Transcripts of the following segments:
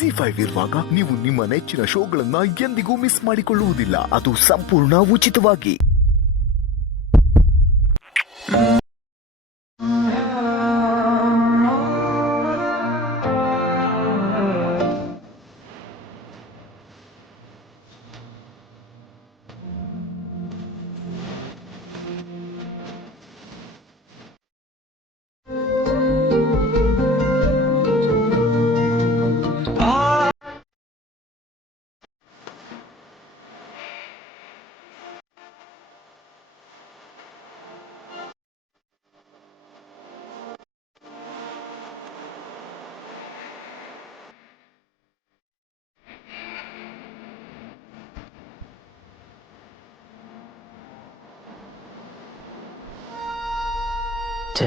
ZEE5 ಇರುವಾಗ ನೀವು ನಿಮ್ಮ ನೆಚ್ಚಿನ ಶೋಗಳನ್ನ ಎಂದಿಗೂ ಮಿಸ್ ಮಾಡಿಕೊಳ್ಳುವುದಿಲ್ಲ. ಅದು ಸಂಪೂರ್ಣ ಉಚಿತವಾಗಿ.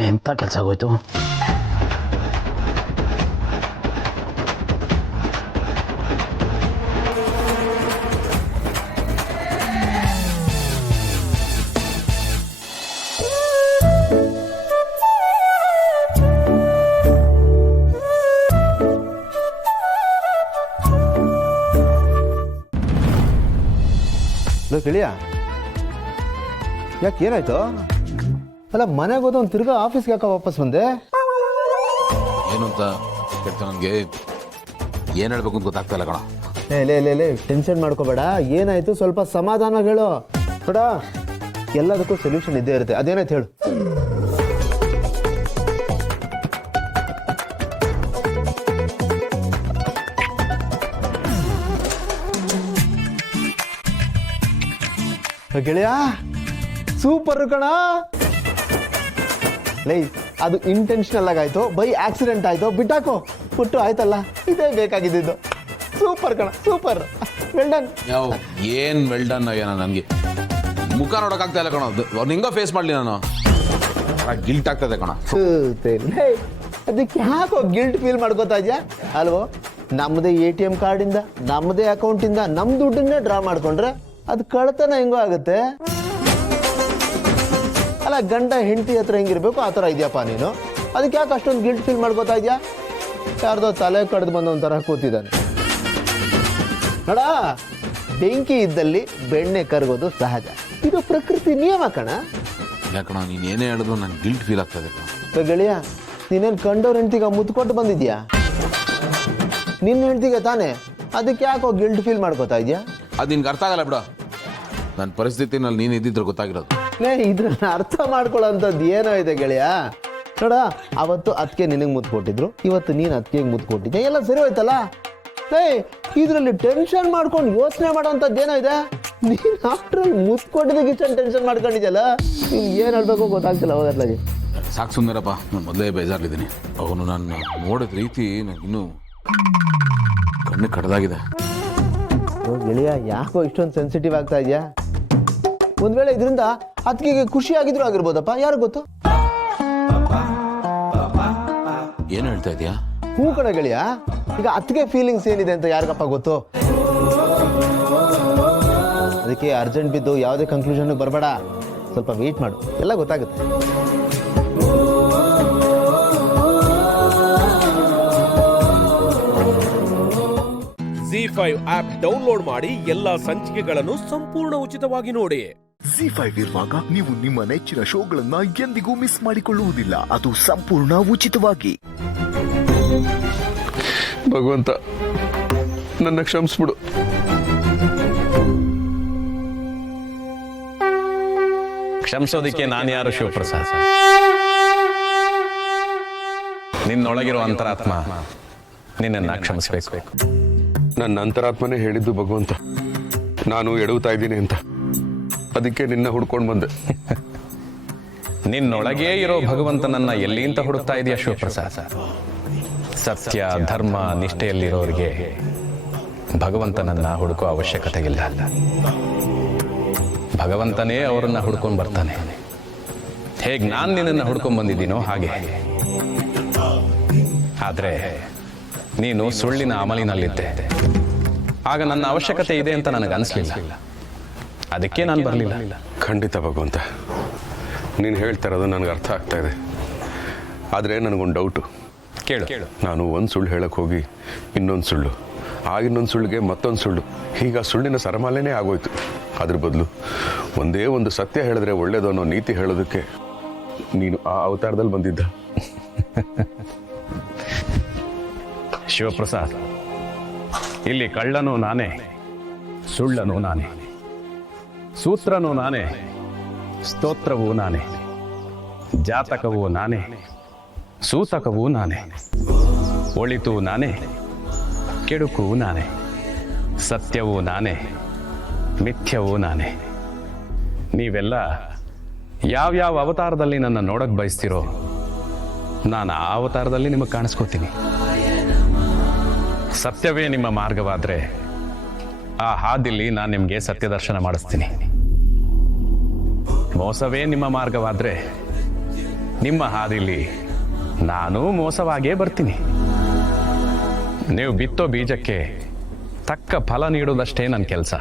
ಎಂತ ಕೆಲಸ ಆಗೋಯ್ತು. ಗೆಳೆಯ ಯಾಕೆ ಏನಾಯ್ತು? ಅಲ್ಲ ಮನೆಗೆ ಹೋದ ಒಂದು ತಿರ್ಗಾ ಆಫೀಸ್ಗೆ ಯಾಕೆ ವಾಪಸ್ ಬಂದೆ? ಏನು ಅಂತ ಹೇಳ್ತಾ ನನಗೆ ಏನು ಹೇಳ್ಬೇಕು ಅಂತ ಗೊತ್ತಾಗ್ತಾ ಇಲ್ಲ ಕಣ. ಲೇ ಟೆನ್ಷನ್ ಮಾಡ್ಕೋಬೇಡ. ಏನಾಯ್ತು ಸ್ವಲ್ಪ ಸಮಾಧಾನ ಹೇಳು. ನೋಡ ಎಲ್ಲದಕ್ಕೂ ಸೊಲ್ಯೂಷನ್ ಇದ್ದೇ ಇರುತ್ತೆ. ಅದೇನಾಯ್ತು ಹೇಳು. ಗೆಳೆಯ ಸೂಪರ್ ಕಣ. ಲೈ ಅದು ಇಂಟೆನ್ಷನಲ್ ಆಗಾಯ್ತು, ಬೈ ಆಕ್ಸಿಡೆಂಟ್ ಆಯ್ತು, ಬಿಟ್ಟಾಕೋ ಪುಟ್ಟು ಆಯ್ತಲ್ಲ, ಇದೇ ಬೇಕಾಗಿದ್ದು. ಸೂಪರ್ ಕಣ, ಸೂಪರ್. Well done. ಏನ್ ವೆಲ್ ಡನ್ ಏನೋ ನನಗೆ ಮುಖ ನೋಡೋಕ್ಕಾಗ್ತಾ ಇಲ್ಲ ಕಣ. ಅವ್ರು ಹಿಂಗ ಫೇಸ್ ಮಾಡ್ಲಿ ನಾನು ಗಿಲ್ಟ್ ಆಗ್ತದೆ ಕಣ. ಅದಕ್ಕೆ ಯಾಕೋ ಗಿಲ್ಟ್ ಫೀಲ್ ಮಾಡ್ಕೋತಾ ಇದ್ಯಾ ಅಲ್ವೋ? ನಮ್ಮದೇ ATM ಕಾರ್ಡಿಂದ ನಮ್ಮದೇ ಅಕೌಂಟಿಂದ ನಮ್ಮ ದುಡ್ಡನ್ನೇ ಡ್ರಾ ಮಾಡ್ಕೊಂಡ್ರೆ ಅದು ಕಳ್ತನ ಹೆಂಗೋ ಆಗುತ್ತೆ. ಅಲ್ಲ ಗಂಡ ಹೆಂಡತಿ ಹತ್ರ ಹೆಂಗಿರ್ಬೇಕು ಆ ಥರ ಇದೆಯಪ್ಪ ನೀನು. ಅದಕ್ಕೆ ಯಾಕೆ ಅಷ್ಟೊಂದು ಗಿಲ್ಟ್ ಫೀಲ್ ಮಾಡ್ಕೋತಾ ಇದೆಯಾ? ಯಾರ್ದೋ ತಲೆ ಕಡ್ದು ಬಂದ ಒಂಥರ ಕೂತಿದ್ದಾನೆ ನೋಡ. ಬೆಂಕಿ ಇದ್ದಲ್ಲಿ ಬೆಣ್ಣೆ ಕರಗೋದು ಸಹಜ, ಇದು ಪ್ರಕೃತಿ ನಿಯಮ ಕಣ. ಯಾಕಣ ನೀನು ಏನೇ ಹೇಳಿದ್ರು ನಂಗೆ ಗಿಲ್ಟ್ ಫೀಲ್ ಆಗ್ತದೆ ಕಣ. ಗೆಳೆಯ ನೀನೇನು ಕಂಡವ್ರ ಹೆಂಡ್ತಿಗ ಮುತ್ಕೊಟ್ಟು ಬಂದಿದ್ಯಾ? ನಿನ್ನ ಹೆಂಡ್ತಿಗೆ ತಾನೇ, ಅದಕ್ಕೆ ಯಾಕೋ ಗಿಲ್ಟ್ ಫೀಲ್ ಮಾಡ್ಕೋತಾ ಇದೆಯಾ? ಅದು ನಿನ್ಗೆ ಅರ್ಥ ಆಗಲ್ಲ ಬಿಡು. ನನ್ನ ಪರಿಸ್ಥಿತಿನಲ್ಲಿ ನೀನು ಇದ್ದಿದ್ರೆ ಗೊತ್ತಾಗಿರೋದು. ಇದ್ರನ್ನ ಅರ್ಥ ಮಾಡ್ಕೊಳ್ಳೋಂಥದ್ದು ಏನೋ ಇದೆ ಗೆಳೆಯ. ನೋಡ ಅವತ್ತು ಅದಕ್ಕೆ ನಿನಗೆ ಮುತ್ತು ಕೊಟ್ಟಿದ್ರು, ಇವತ್ತು ನೀನು ಅದಕ್ಕೆ ಮುತ್ತು ಕೊಟ್ಟಿದ್ದೆ, ಎಲ್ಲ ಸರಿ ಹೋಯ್ತಲ್ಲ. ಇದರಲ್ಲಿ ಟೆನ್ಷನ್ ಮಾಡ್ಕೊಂಡು ಯೋಚನೆ ಮಾಡೋಂಥದ್ದು ಏನೋ ಇದೆ. ನೀನು ಆಫ್ಟ್ರಲ್ಲಿ ಮುತ್ತು ಕೊಟ್ಟಿದ್ದಕ್ಕೆ ಇಷ್ಟೊಂದು ಟೆನ್ಷನ್ ಮಾಡ್ಕೊಂಡಿದ್ಯಲ್ಲ, ನೀನು ಏನು ಹೇಳ್ಬೇಕು ಗೊತ್ತಾಗ್ತಿಲ್ಲ. ಹೋಗತ್ಲಾಗೆ ಸಾಕು ಸುಂದರಪ್ಪ, ನಾನು ಮೊದಲೇ ಬೇಜಾರಿದ್ದೀನಿ. ಅವನು ನಾನು ನೋಡಿದ ರೀತಿ ಇನ್ನೂ ಕಣ್ಣು ಕಡ್ದಾಗಿದೆ. ಗೆಳೆಯ ಯಾಕೋ ಇಷ್ಟೊಂದು ಸೆನ್ಸಿಟಿವ್ ಆಗ್ತಾ ಇದೆಯಾ? ಒಂದ್ ವೇಳೆ ಇದರಿಂದ ಅತ್ತಿಗೆಗೆ ಖುಷಿ ಆಗಿದ್ರು ಆಗಿರ್ಬೋದಪ್ಪ, ಯಾರು ಗೊತ್ತು? ಏನು ಹೇಳ್ತಾ ಇದೀಯಾ? ಹೂ ಕಣ ಗೆಳೆಯ, ಈಗ ಅತ್ತಿಗೆ ಫೀಲಿಂಗ್ಸ್ ಏನಿದೆ ಅಂತ ಯಾರಿಗಪ್ಪ ಗೊತ್ತು? ಅದಕ್ಕೆ ಅರ್ಜೆಂಟ್ ಬಿದ್ದು ಯಾವುದೇ ಕನ್ಕ್ಲೂಷನ್ ಬರಬೇಡ, ಸ್ವಲ್ಪ ವೇಟ್ ಮಾಡು, ಎಲ್ಲ ಗೊತ್ತಾಗುತ್ತೆ. ZEE5 ಆಪ್ ಡೌನ್ಲೋಡ್ ಮಾಡಿ ಎಲ್ಲಾ ಸಂಚಿಕೆಗಳನ್ನು ಸಂಪೂರ್ಣ ಉಚಿತವಾಗಿ ನೋಡಿ. ZEE5 ಇರುವಾಗ ನೀವು ನಿಮ್ಮ ನೆಚ್ಚಿನ ಶೋಗಳನ್ನ ಎಂದಿಗೂ ಮಿಸ್ ಮಾಡಿಕೊಳ್ಳುವುದಿಲ್ಲ. ಅದು ಸಂಪೂರ್ಣ ಉಚಿತವಾಗಿ. ಭಗವಂತ ನನ್ನ ಕ್ಷಮಿಸ್ಬಿಡು. ಕ್ಷಮಿಸೋದಿಕ್ಕೆ ನಾನು ಯಾರು ಶಿವಪ್ರಸಾದ್? ನಿನ್ನೊಳಗಿರೋ ಅಂತರಾತ್ಮ ನಿನ್ನನ್ನು ಕ್ಷಮಿಸಬೇಕು. ನನ್ನ ಅಂತರಾತ್ಮನೇ ಹೇಳಿದ್ದು ಭಗವಂತ ನಾನು ಎಡವುತ್ತಾ ಇದ್ದೀನಿ ಅಂತ. ಅದಕ್ಕೆ ನಿನ್ನ ಹುಡ್ಕೊಂಡು ಬಂದೆ. ನಿನ್ನೊಳಗೇ ಇರೋ ಭಗವಂತನನ್ನ ಎಲ್ಲಿ ಅಂತ ಹುಡುಕ್ತಾ ಇದೆಯಾ ಶಿವಪ್ರಸಾದ್? ಸತ್ಯ ಧರ್ಮ ನಿಷ್ಠೆಯಲ್ಲಿರೋರಿಗೆ ಭಗವಂತನನ್ನ ಹುಡುಕೋ ಅವಶ್ಯಕತೆ ಇಲ್ಲ. ಭಗವಂತನೇ ಅವರನ್ನ ಹುಡ್ಕೊಂಡು ಬರ್ತಾನೆ. ಹೇಗೆ ನಾನು ನಿನ್ನನ್ನು ಹುಡ್ಕೊಂಡು ಬಂದಿದ್ದೀನೋ ಹಾಗೆ. ಆದ್ರೆ ನೀನು ಸುಳ್ಳಿನ ಅಮಲಿನಲ್ಲಿದ್ದೆ. ಆಗ ನನ್ನ ಅವಶ್ಯಕತೆ ಇದೆ ಅಂತ ನನಗೆ ಅನಿಸ್ಲಿಲ್ಲ, ಅದಕ್ಕೆ ನಾನು ಬರಲಿಲ್ಲ. ಖಂಡಿತ ಭಗವಂತ, ನೀನು ಹೇಳ್ತಾ ಇರೋದು ನನಗೆ ಅರ್ಥ ಆಗ್ತಾ ಇದೆ. ಆದರೆ ನನಗೊಂದು ಡೌಟು. ಕೇಳು. ನಾನು ಒಂದು ಸುಳ್ಳು ಹೇಳಕ್ಕೆ ಹೋಗಿ ಇನ್ನೊಂದು ಸುಳ್ಳು, ಆ ಇನ್ನೊಂದು ಸುಳ್ಳಿಗೆ ಮತ್ತೊಂದು ಸುಳ್ಳು, ಹೀಗೆ ಆ ಸುಳ್ಳಿನ ಸರಮಾಲೆನೇ ಆಗೋಯ್ತು. ಅದ್ರ ಬದಲು ಒಂದೇ ಒಂದು ಸತ್ಯ ಹೇಳಿದ್ರೆ ಒಳ್ಳೇದು ಅನ್ನೋ ನೀತಿ ಹೇಳೋದಕ್ಕೆ ನೀನು ಆ ಅವತಾರದಲ್ಲಿ ಬಂದಿದ್ದ. ಶಿವಪ್ರಸಾದ್, ಇಲ್ಲಿ ಕಳ್ಳನು ನಾನೇ, ಸುಳ್ಳನು ನಾನೇ, ಸೂತ್ರನು ನಾನೇ, ಸ್ತೋತ್ರವೂ ನಾನೇ, ಜಾತಕವೂ ನಾನೇ, ಸೂತಕವೂ ನಾನೇ, ಒಳಿತು ನಾನೇ, ಕೆಡುಕು ನಾನೇ, ಸತ್ಯವೂ ನಾನೇ, ಮಿಥ್ಯವೂ ನಾನೇ. ನೀವೆಲ್ಲ ಯಾವ್ಯಾವ ಅವತಾರದಲ್ಲಿ ನನ್ನ ನೋಡಕ್ ಬಯಸ್ತಿರೋ ನಾನು ಆ ಅವತಾರದಲ್ಲಿ ನಿಮಗೆ ಕಾಣಿಸ್ಕೋತೀನಿ. ಸತ್ಯವೇ ನಿಮ್ಮ ಮಾರ್ಗವಾದ್ರೆ ಆ ಹಾದಿಲಿ ನಾನು ನಿಮಗೆ ಸತ್ಯ ದರ್ಶನ ಮಾಡಿಸ್ತೀನಿ. ಮೋಸವೇ ನಿಮ್ಮ ಮಾರ್ಗವಾದ್ರೆ ನಿಮ್ಮ ಹಾದಿಲಿ ನಾನು ಮೋಸವಾಗೇ ಬರ್ತೀನಿ. ನೀವು ಬಿತ್ತೋ ಬೀಜಕ್ಕೆ ತಕ್ಕ ಫಲ ನೀಡೋದಷ್ಟೇ ನನ್ನ ಕೆಲಸ.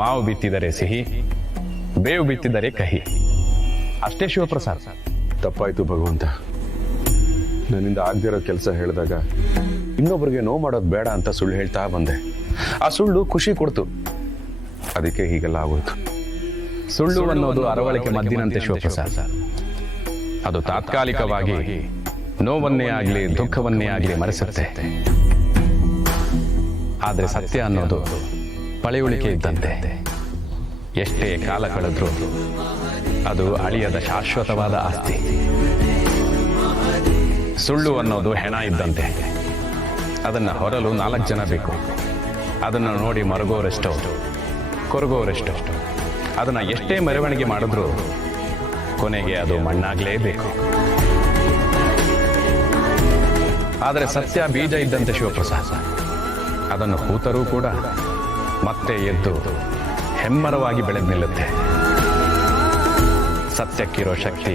ಮಾವು ಬಿತ್ತಿದರೆ ಸಿಹಿ, ಬೇವು ಬಿತ್ತಿದರೆ ಕಹಿ, ಅಷ್ಟೇ ಶಿವಪ್ರಸಾದ್. ತಪ್ಪಾಯ್ತು ಭಗವಂತ. ನನ್ನಿಂದ ಆಗದಿರೋ ಕೆಲಸ ಹೇಳಿದಾಗ ಇನ್ನೊಬ್ಬರಿಗೆ ನೋವು ಮಾಡೋದು ಬೇಡ ಅಂತ ಸುಳ್ಳು ಹೇಳ್ತಾ ಬಂದೆ. ಆ ಸುಳ್ಳು ಖುಷಿ ಕೊಡ್ತು, ಅದಕ್ಕೆ ಹೀಗೆಲ್ಲ ಆಗೋಯ್ತು. ಸುಳ್ಳು ಅನ್ನೋದು ಅರವಳಿಕೆ ಮದ್ದಿನಂತೆ ಶಿವಪ್ರಸಾದ್. ಅದು ತಾತ್ಕಾಲಿಕವಾಗಿ ನೋವನ್ನೇ ಆಗಲಿ ದುಃಖವನ್ನೇ ಆಗಲಿ ಮರೆಸುತ್ತೆ. ಆದರೆ ಸತ್ಯ ಅನ್ನೋದು ಪಳೆಯುಳಿಕೆ ಇದ್ದಂತೆ. ಎಷ್ಟೇ ಕಾಲ ಕಳೆದ್ರೂ ಅದು ಅಳಿಯದ ಶಾಶ್ವತವಾದ ಆಸ್ತಿ. ಸುಳ್ಳು ಅನ್ನೋದು ಹೆಣ ಇದ್ದಂತೆ. ಅದನ್ನು ಹೊರಲು 4 ಜನ ಬೇಕು. ಅದನ್ನು ನೋಡಿ ಮರಗೋರೆಷ್ಟೋ ಕೊರಗೋರೆಷ್ಟೋ. ಅದನ್ನು ಎಷ್ಟೇ ಮೆರವಣಿಗೆ ಮಾಡಿದ್ರೂ ಕೊನೆಗೆ ಅದು ಮಣ್ಣಾಗಲೇಬೇಕು. ಆದರೆ ಸತ್ಯ ಬೀಜ ಇದ್ದಂತೆ ಶಿವಪ್ರಸಾದ್. ಅದನ್ನು ಹೂತರೂ ಕೂಡ ಮತ್ತೆ ಎದ್ದು ಹೆಮ್ಮರವಾಗಿ ಬೆಳೆದು ನಿಲ್ಲುತ್ತೆ. ಸತ್ಯಕ್ಕಿರೋ ಶಕ್ತಿ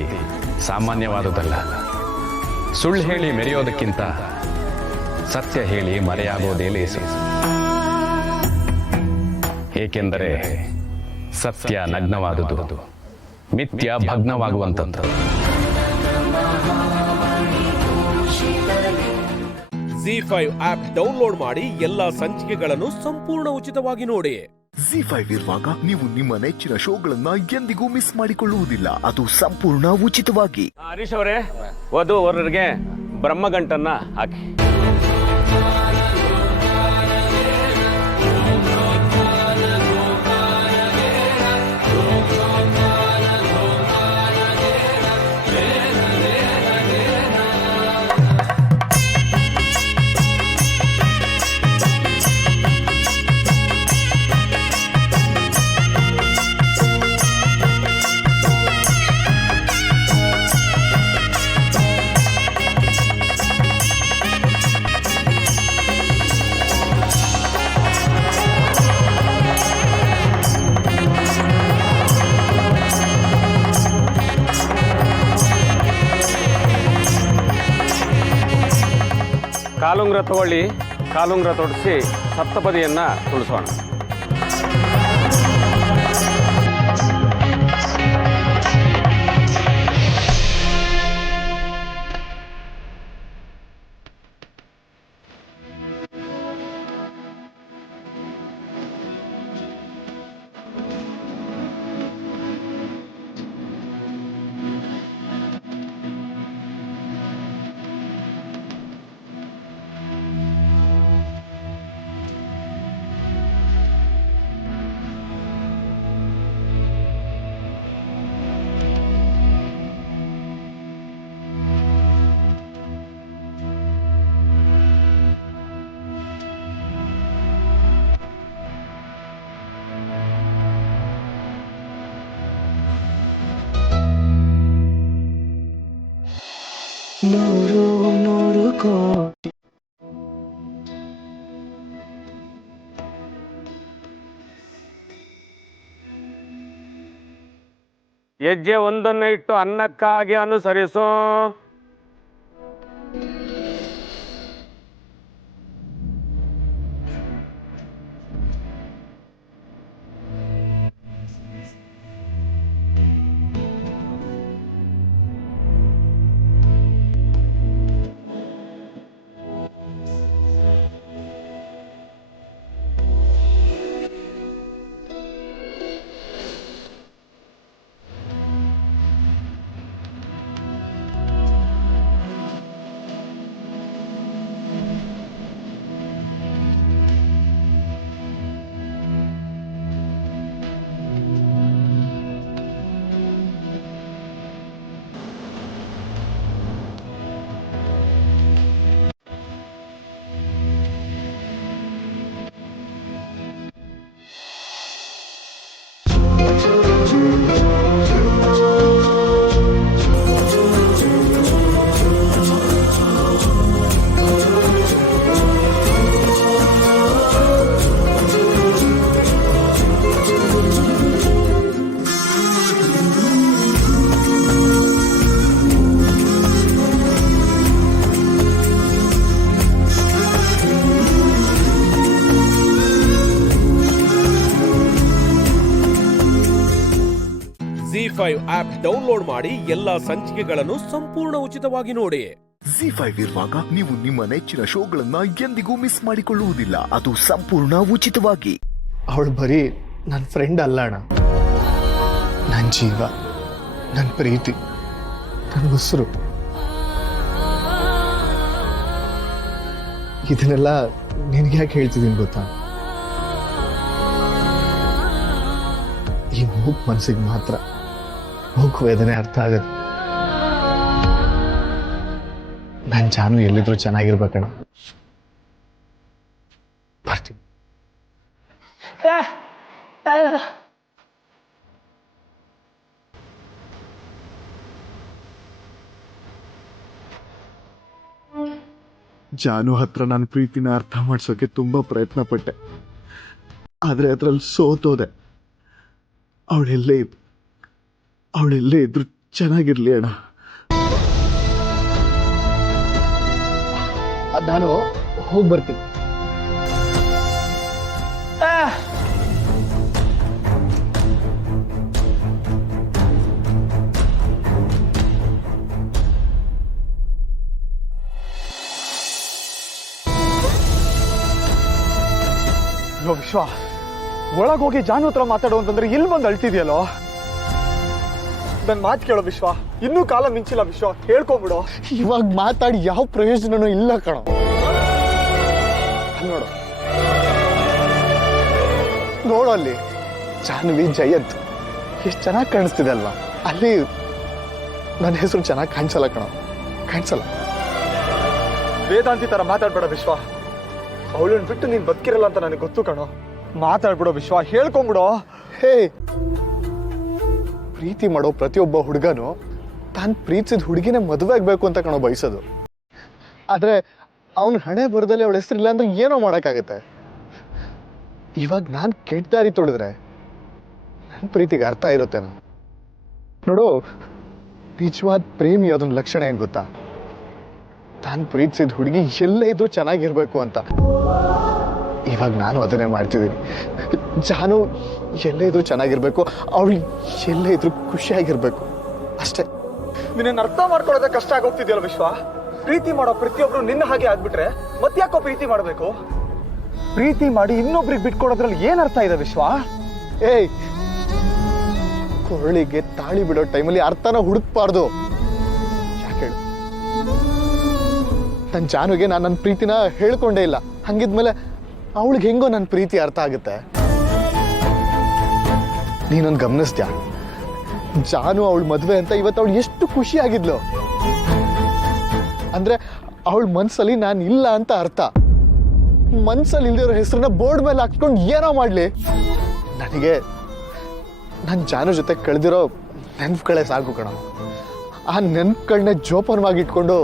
ಸಾಮಾನ್ಯವಾದುದಲ್ಲ. ಸುಳ್ಳು ಹೇಳಿ ಮೆರೆಯೋದಕ್ಕಿಂತ ಸತ್ಯ ಹೇಳಿ ಮರೆಯಾಗೋದೇ ಲೇಸು. ಏಕೆಂದರೆ ಸತ್ಯ ನಗ್ನವಾದುದು, ಮಿಥ್ಯ ಭಗ್ನವಾಗುವಂಥದ್ದು. ZEE5 ಆಪ್ ಡೌನ್ಲೋಡ್ ಮಾಡಿ ಎಲ್ಲಾ ಸಂಚಿಕೆಗಳನ್ನು ಸಂಪೂರ್ಣ ಉಚಿತವಾಗಿ ನೋಡಿ. ZEE5 ಇರುವಾಗ ನೀವು ನಿಮ್ಮ ನೆಚ್ಚಿನ ಶೋಗಳನ್ನ ಎಂದಿಗೂ ಮಿಸ್ ಮಾಡಿಕೊಳ್ಳುವುದಿಲ್ಲ. ಅದು ಸಂಪೂರ್ಣ ಉಚಿತವಾಗಿ. ಹರೀಶ್ ಅವರೇ, ವಧು ವರರಿಗೆ ಬ್ರಹ್ಮಗಂಟನ್ನ ಹಾಕಿ. ಕಾಲುಂಗ್ರ ತಗೊಳ್ಳಿ, ಕಾಲುಂಗ್ರ ತೊಡಿಸಿ ಸಪ್ತಪದಿಯನ್ನ ತುಳಿಸೋಣ. ಹೆಜ್ಜೆ ಒಂದನ್ನು ಇಟ್ಟು ಅನ್ನಕ್ಕಾಗಿ ಅನುಸರಿಸೋ. ZEE5 ಆಪ್ ಡೌನ್ಲೋಡ್ ಮಾಡಿ ಎಲ್ಲಾ ಸಂಚಿಕೆಗಳನ್ನು ಸಂಪೂರ್ಣ ಉಚಿತವಾಗಿ ನೋಡಿ. ZEE5 ಇರುವಾಗ ನೀವು ನಿಮ್ಮ ನೆಚ್ಚಿನ ಶೋಗಳನ್ನ ಎಂದಿಗೂ ಮಿಸ್ ಮಾಡಿಕೊಳ್ಳುವುದಿಲ್ಲ. ಅದು ಸಂಪೂರ್ಣ ಉಚಿತವಾಗಿ. ಅವಳು ಬರೀ ನನ್ನ ಫ್ರೆಂಡ್ ಅಲ್ಲ ಅಣ್ಣ, ನನ್ನ ಜೀವ, ನನ್ನ ಪ್ರೀತಿ, ನನ್ನ ಉಸಿರು. ಇದನ್ನೆಲ್ಲ ನಿನಗೆ ಯಾಕೆ ಹೇಳ್ತಿದ್ದೀನಿ ಗೊತ್ತಾ? ಈ ಮೂಕ್ ಮನಸ್ಸಿಗೆ ಮಾತ್ರ ಮೂಕ್ ವೇದನೆ ಅರ್ಥ ಆಗದು. ನನ್ನ ಜಾನು ಎಲ್ಲಿದ್ರು ಚೆನ್ನಾಗಿರ್ಬೇಕಣ್ಣ. ಬರ್ತೀನಿ. ಜಾನು ಹತ್ರ ನನ್ನ ಪ್ರೀತಿನ ಅರ್ಥ ಮಾಡ್ಸೋಕೆ ತುಂಬ ಪ್ರಯತ್ನ ಪಟ್ಟೆ, ಆದರೆ ಅದರಲ್ಲಿ ಸೋತೋದೆ. ಅವಳೆಲ್ಲೇ ಇದ್ರು ಚೆನ್ನಾಗಿರ್ಲಿ ಅಣ್ಣ. ನಾನು ಹೋಗಿ ಬರ್ತೀನಿ. ವಿಶ್ವ, ಒಳಗೋಗಿ ಜಾನು ಹತ್ರ ಮಾತಾಡೋ ಅಂತಂದ್ರೆ ಇಲ್ಲಿ ಬಂದು ಅಳ್ತಿದ್ಯಲ್ಲೋ. ನನ್ನ ಮಾತು ಕೇಳೋ ವಿಶ್ವ, ಇನ್ನೂ ಕಾಲ ಮಿಂಚಿಲ್ಲ ವಿಶ್ವ, ಹೇಳ್ಕೊಂಬಿಡು. ಇವಾಗ ಮಾತಾಡಿ ಯಾವ ಪ್ರಯೋಜನನೂ ಇಲ್ಲ ಕಣೋ. ನೋಡು ಅಲ್ಲಿ ಜಾನ್ವಿ, ಜಯಂತ್ ಎಷ್ಟು ಚೆನ್ನಾಗಿ ಕಾಣಿಸ್ತಿದೆ ಅಲ್ವಾ? ಅಲ್ಲಿ ನನ್ನ ಹೆಸರು ಚೆನ್ನಾಗಿ ಕಾಣಿಸಲ್ಲ ಕಣೋ, ಕಾಣಿಸಲ್ಲ. ವೇದಾಂತಿ ತರ ಮಾತಾಡ್ಬೇಡ ವಿಶ್ವ. ಅವಳನ್ನ ಬಿಟ್ಟು ನೀನ್ ಬದುಕಿರಲ್ಲ ಅಂತ ನನಗೆ ಗೊತ್ತು ಕಣೋ. ಮಾತಾಡ್ಬಿಡೋ ವಿಶ್ವ, ಹೇಳ್ಕೊಂಬಿಡೋ. ಹೇ, ಪ್ರೀತಿ ಮಾಡೋ ಪ್ರತಿಯೊಬ್ಬ ಹುಡುಗನು ತಾನು ಪ್ರೀತಿಸಿದ ಹುಡುಗಿನೇ ಮದುವೆ ಆಗ್ಬೇಕು ಅಂತ ಕಣೋ ಬಯಸೋದು. ಆದ್ರೆ ಅವನ ಹಣೆ ಬರದಲ್ಲಿ ಅವಳ ಹೆಸರಿಲ್ಲ ಅಂದ್ರೆ ಏನೋ ಮಾಡೋಕ್ಕಾಗತ್ತೆ. ಇವಾಗ ನಾನು ಕೆಟ್ಟ ದಾರಿ ತೊಳೆದ್ರೆ ನನ್ನ ಪ್ರೀತಿಗೆ ಅರ್ಥ ಇರುತ್ತೆ. ನೋಡು, ನಿಜವಾದ ಪ್ರೇಮಿ ಅದೊಂದು ಲಕ್ಷಣ ಏನ್ ಗೊತ್ತಾ? ತಾನು ಪ್ರೀತಿಸಿದ ಹುಡುಗಿ ಎಲ್ಲೇ ಇದ್ರು ಚೆನ್ನಾಗಿರ್ಬೇಕು ಅಂತ. ಇವಾಗ ನಾನು ಅದನ್ನೇ ಮಾಡ್ತಿದ್ದೀನಿ. ಜಾನು ಎಲ್ಲೇ ಇದ್ರು ಚೆನ್ನಾಗಿರ್ಬೇಕು, ಅವಳು ಎಲ್ಲೇ ಇದ್ರು ಖುಷಿಯಾಗಿರ್ಬೇಕು ಅಷ್ಟೇ. ನಿನ್ನ ಅರ್ಥ ಮಾಡ್ಕೊಳ್ಳೋದೇ ಕಷ್ಟ ಆಗೋಗ್ತಿದ್ಯಲ್ಲ ವಿಶ್ವ. ಪ್ರೀತಿ ಮಾಡೋ ಪ್ರತಿಯೊಬ್ರು ನಿನ್ನ ಹಾಗೆ ಆಗ್ಬಿಟ್ರೆ ಮತ್ತ್ಯಾಕೋ ಪ್ರೀತಿ ಮಾಡಬೇಕು? ಪ್ರೀತಿ ಮಾಡಿ ಇನ್ನೊಬ್ರಿಗೆ ಬಿಟ್ಕೊಡೋದ್ರಲ್ಲಿ ಏನ್ ಅರ್ಥ ಇದೆ ವಿಶ್ವ? ಏಯ್, ಕೊರಳಿಗೆ ತಾಳಿ ಬಿಡೋ ಟೈಮಲ್ಲಿ ಅರ್ಥನ ಹುಡುಕ್ಬಾರ್ದು. ಯಾಕೆ ಹೇಳು? ನನ್ನ ಜಾನುಗೆ ನಾನು ನನ್ನ ಪ್ರೀತಿನ ಹೇಳ್ಕೊಂಡೇ ಇಲ್ಲ. ಹಂಗಿದ್ಮೇಲೆ ಅವಳಿಗೆ ಹೆಂಗೋ ನನ್ನ ಪ್ರೀತಿ ಅರ್ಥ ಆಗುತ್ತೆ? ನೀನೊಂದು ಗಮನಿಸ್ದ್ಯಾ? ಜಾನು ಅವಳ ಮದುವೆ ಅಂತ ಇವತ್ತು ಅವಳು ಎಷ್ಟು ಖುಷಿಯಾಗಿದ್ಲು ಅಂದ್ರೆ ಅವಳ ಮನ್ಸಲ್ಲಿ ನಾನು ಇಲ್ಲ ಅಂತ ಅರ್ಥ. ಮನ್ಸಲ್ಲಿ ಇಲ್ದಿರೋ ಹೆಸರನ್ನ ಬೋರ್ಡ್ ಮೇಲೆ ಹಾಕ್ಕೊಂಡು ಏನೋ ಮಾಡ್ಲಿ. ನನಗೆ ನನ್ನ ಜಾನು ಜೊತೆ ಕಳೆದಿರೋ ನೆನಪುಗಳೇ ಸಾಕು ಕಣ. ಆ ನೆನಪುಗಳನ್ನ ಜೋಪಾನವಾಗಿ ಇಟ್ಕೊಂಡು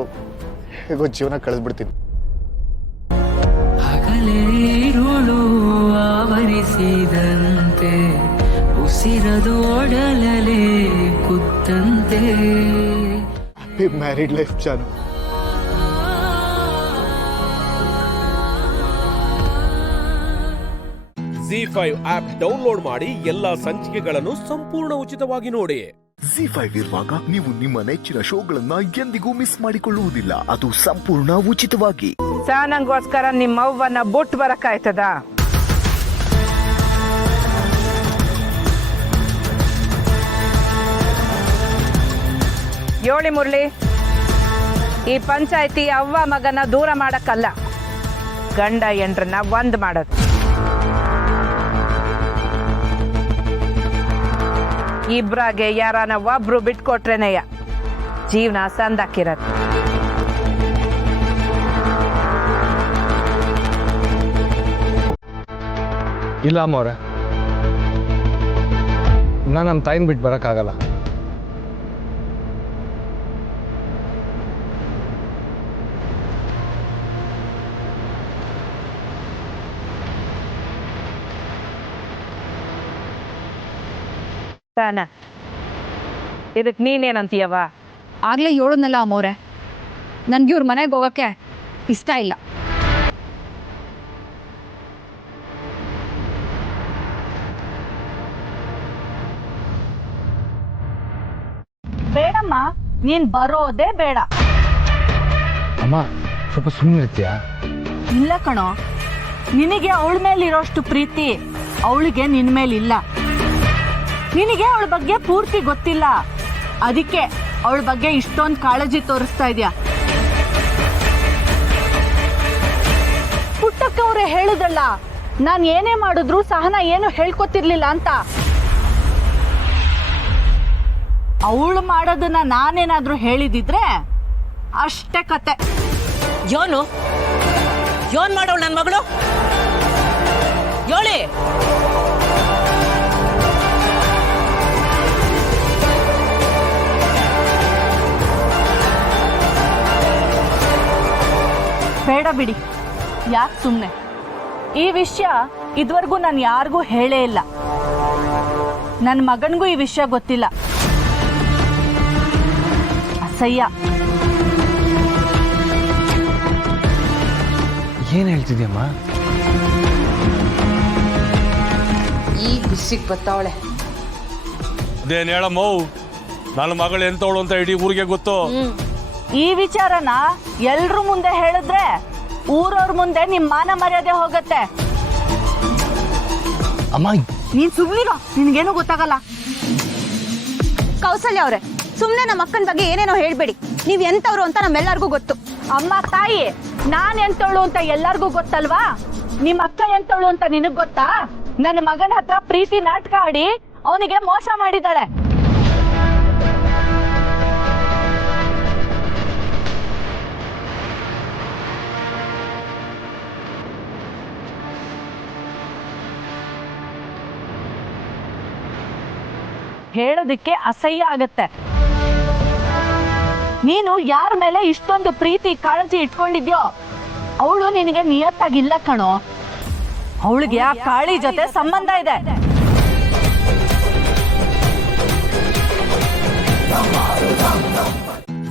ಹೇಗೋ ಜೀವನ ಕಳೆದ್ಬಿಡ್ತೀನಿ. ಹಗಲೇರುಳು ಆವರಿಸಿದಂತೆ ಉಸಿರದು ಒಡಲಲೆ ಕುತ್ತಂತೆ. Happy married life Jaanu. ZEE5 app download ಮಾಡಿ ಎಲ್ಲಾ ಸಂಚಿಕೆಗಳನ್ನು ಸಂಪೂರ್ಣ ಉಚಿತವಾಗಿ ನೋಡಿ. ZEE5 ಇರುವಾಗ ನೀವು ನಿಮ್ಮ ನೆಚ್ಚಿನ ಶೋಗಳನ್ನ ಎಂದಿಗೂ ಮಿಸ್ ಮಾಡಿಕೊಳ್ಳುವುದಿಲ್ಲ. ಅದು ಸಂಪೂರ್ಣ ಉಚಿತವಾಗಿ. ನಂಗೋಸ್ಕರ ನಿಮ್ಮ ಅವ್ವನ್ನ ಬೊಟ್ಟು ಬರಕಾಯ್ತದ? ಯೋಳಿ ಮುರಳಿ, ಈ ಪಂಚಾಯತಿ ಅವ್ವ ಮಗನ ದೂರ ಮಾಡಕ್ಕಲ್ಲ, ಗಂಡ ಎಂಡ್ರನ್ನ ಒಂದ್ ಮಾಡದು. ಇಬ್ರಾಗೆ ಯಾರಾನ ಒಬ್ರು ಬಿಟ್ಕೊಟ್ರೇನೆಯ ಜೀವನ ಸಂದಾಕಿರತ್. ಇಲ್ಲ ಅಮ್ಮವ್ರೆ, ನಾನು ನಮ್ಮ ತಾಯಿನ ಬಿಟ್ಟು ಬರೋಕ್ಕಾಗಲ್ಲ. ಇದಕ್ಕೆ ನೀನೇನಂತೀಯವ? ಆಗ್ಲೇ ಹೇಳೋದ್ನಲ್ಲ ಅಮ್ಮವ್ರೆ, ನನ್ಗೆ ಇವ್ರ ಮನೆಗೆ ಹೋಗೋಕ್ಕೆ ಇಷ್ಟ ಇಲ್ಲ. ಬೇಡಮ್ಮ, ನೀನ್ ಬರೋದೇ ಬೇಡ. ಅಮ್ಮ ಸ್ವಲ್ಪ ಸುಮ್ಮನಿರ್ತೀಯಾ? ಇಲ್ಲ ಕಣೋ, ನಿನಗೆ ಅವಳ ಮೇಲಿರೋಷ್ಟು ಪ್ರೀತಿ ಅವಳಿಗೆ ನಿನ್ ಮೇಲಿಲ್ಲ. ನಿನಗೆ ಅವಳ ಬಗ್ಗೆ ಪೂರ್ತಿ ಗೊತ್ತಿಲ್ಲ, ಅದಕ್ಕೆ ಅವಳ ಬಗ್ಗೆ ಇಷ್ಟೊಂದು ಕಾಳಜಿ ತೋರಿಸ್ತಾ ಇದ್ಯಾ. ಪುಟ್ಟಕ್ಕವ್ರೆ ಹೇಳುದಲ್ಲ, ನಾನ್ ಏನೇ ಮಾಡಿದ್ರು ಸಹನ ಏನು ಹೇಳ್ಕೊತಿರ್ಲಿಲ್ಲ ಅಂತ. ಅವಳು ಮಾಡೋದನ್ನ ನಾನೇನಾದ್ರೂ ಹೇಳಿದಿದ್ರೆ ಅಷ್ಟೇ ಕತೆ. ಯೋನು ಮಾಡೋಳು ನನ್ನ ಮಗಳು ಯೋಳಿ. ಬೇಡ ಬಿಡಿ, ಯಾಕೆ ಸುಮ್ಮನೆ. ಈ ವಿಷಯ ಇದುವರೆಗೂ ನಾನು ಯಾರಿಗೂ ಹೇಳೇ ಇಲ್ಲ. ನನ್ನ ಮಗನಿಗೂ ಈ ವಿಷಯ ಗೊತ್ತಿಲ್ಲ. ಅಸಹ್ಯ. ಏನ್ ಹೇಳ್ತಿದ್ಯಮ್ಮ? ಈ ಬಿಸಿಗೆ ಬತ್ತಾವಳೆ. ಅದೇನ್ ಹೇಳಮ್ಮ, ನನ್ನ ಮಗಳು ಎಂತವಳು ಅಂತ ಇಡೀ ಊರಿಗೆ ಗೊತ್ತು. ಈ ವಿಚಾರನ ಎಲ್ರ ಮುಂದೆ ಹೇಳಿದ್ರೆ ಊರವ್ರ ಮುಂದೆ ನಿಮ್ ಮಾನ ಮರ್ಯಾದೆ ಹೋಗತ್ತೆ. ಅಮ್ಮ ನೀನ್ ಸುಮ್ನಿರೋ, ನಿನ್ಗೇನು ಗೊತ್ತಾಗಲ್ಲ. ಕೌಸಲ್ಯ ಅವ್ರೆ, ಸುಮ್ನೆ ನಮ್ಮ ಅಕ್ಕನ ಬಗ್ಗೆ ಏನೇನೋ ಹೇಳ್ಬೇಡಿ. ನೀವ್ ಎಂತವ್ರು ಅಂತ ನಮ್ಮೆಲ್ಲರಿಗೂ ಗೊತ್ತು. ಅಮ್ಮ ತಾಯಿ, ನಾನ್ ಎಂತವಳು ಅಂತ ಎಲ್ಲರಿಗೂ ಗೊತ್ತಲ್ವಾ? ನಿಮ್ ಅಕ್ಕ ಎಂತವಳು ಅಂತ ನಿನಗ್ ಗೊತ್ತಾ? ನನ್ನ ಮಗನ ಹತ್ರ ಪ್ರೀತಿ ನಾಟಕ ಆಡಿ ಅವನಿಗೆ ಮೋಸ ಮಾಡಿದಾಳೆ. ಹೇಳೋದಕ್ಕೆ ಅಸಹ್ಯ ಆಗತ್ತೆ. ನೀನು ಯಾರ ಮೇಲೆ ಇಷ್ಟೊಂದು ಪ್ರೀತಿ ಕಾಳಜಿ ಇಟ್ಕೊಂಡಿದ್ಯೋ ಅವಳು ನಿನಗೆ ನಿಯತ್ತಾಗಿಲ್ಲ ಕಣೋ. ಅವಳಿಗೆ ಆ ಕಾಳಿ ಜೊತೆ ಸಂಬಂಧ ಇದೆ.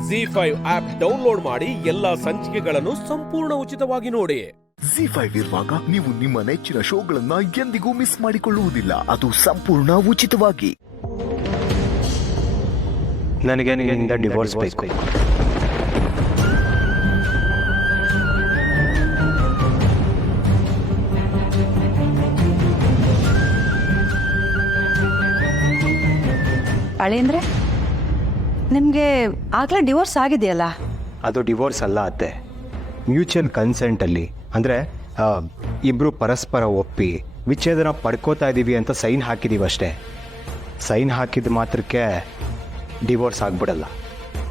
ZEE5 ಆಪ್ ಡೌನ್ಲೋಡ್ ಮಾಡಿ ಎಲ್ಲಾ ಸಂಚಿಕೆಗಳನ್ನು ಸಂಪೂರ್ಣ ಉಚಿತವಾಗಿ ನೋಡಿ. ZEE5 ಇರುವಾಗ ನೀವು ನಿಮ್ಮ ನೆಚ್ಚಿನ ಶೋಗಳನ್ನ ಎಂದಿಗೂ ಮಿಸ್ ಮಾಡಿಕೊಳ್ಳುವುದಿಲ್ಲ, ಅದು ಸಂಪೂರ್ಣ ಉಚಿತವಾಗಿ. ನನಗೆ ನಿನ್ನಿಂದ ಡಿವೋರ್ಸ್ ಬೇಕು. ಅಳೇಂದ್ರೆ, ನಿಮಗೆ ಆಗ್ಲೇ ಡಿವೋರ್ಸ್ ಆಗಿದೆಯಲ್ಲ? ಅದು ಡಿವೋರ್ಸ್ ಅಲ್ಲ ಅತ್ತೆ, ಮ್ಯೂಚುವಲ್ ಕನ್ಸೆಂಟಲ್ಲಿ, ಅಂದರೆ ಇಬ್ಬರು ಪರಸ್ಪರ ಒಪ್ಪಿ ವಿಚ್ಛೇದನ ಪಡ್ಕೋತಾ ಇದ್ದೀವಿ ಅಂತ ಸೈನ್ ಹಾಕಿದ್ದೀವಿ ಅಷ್ಟೇ. ಸೈನ್ ಹಾಕಿದ ಮಾತ್ರಕ್ಕೆ ಡಿವೋರ್ಸ್ ಆಗ್ಬಿಡಲ್ಲ.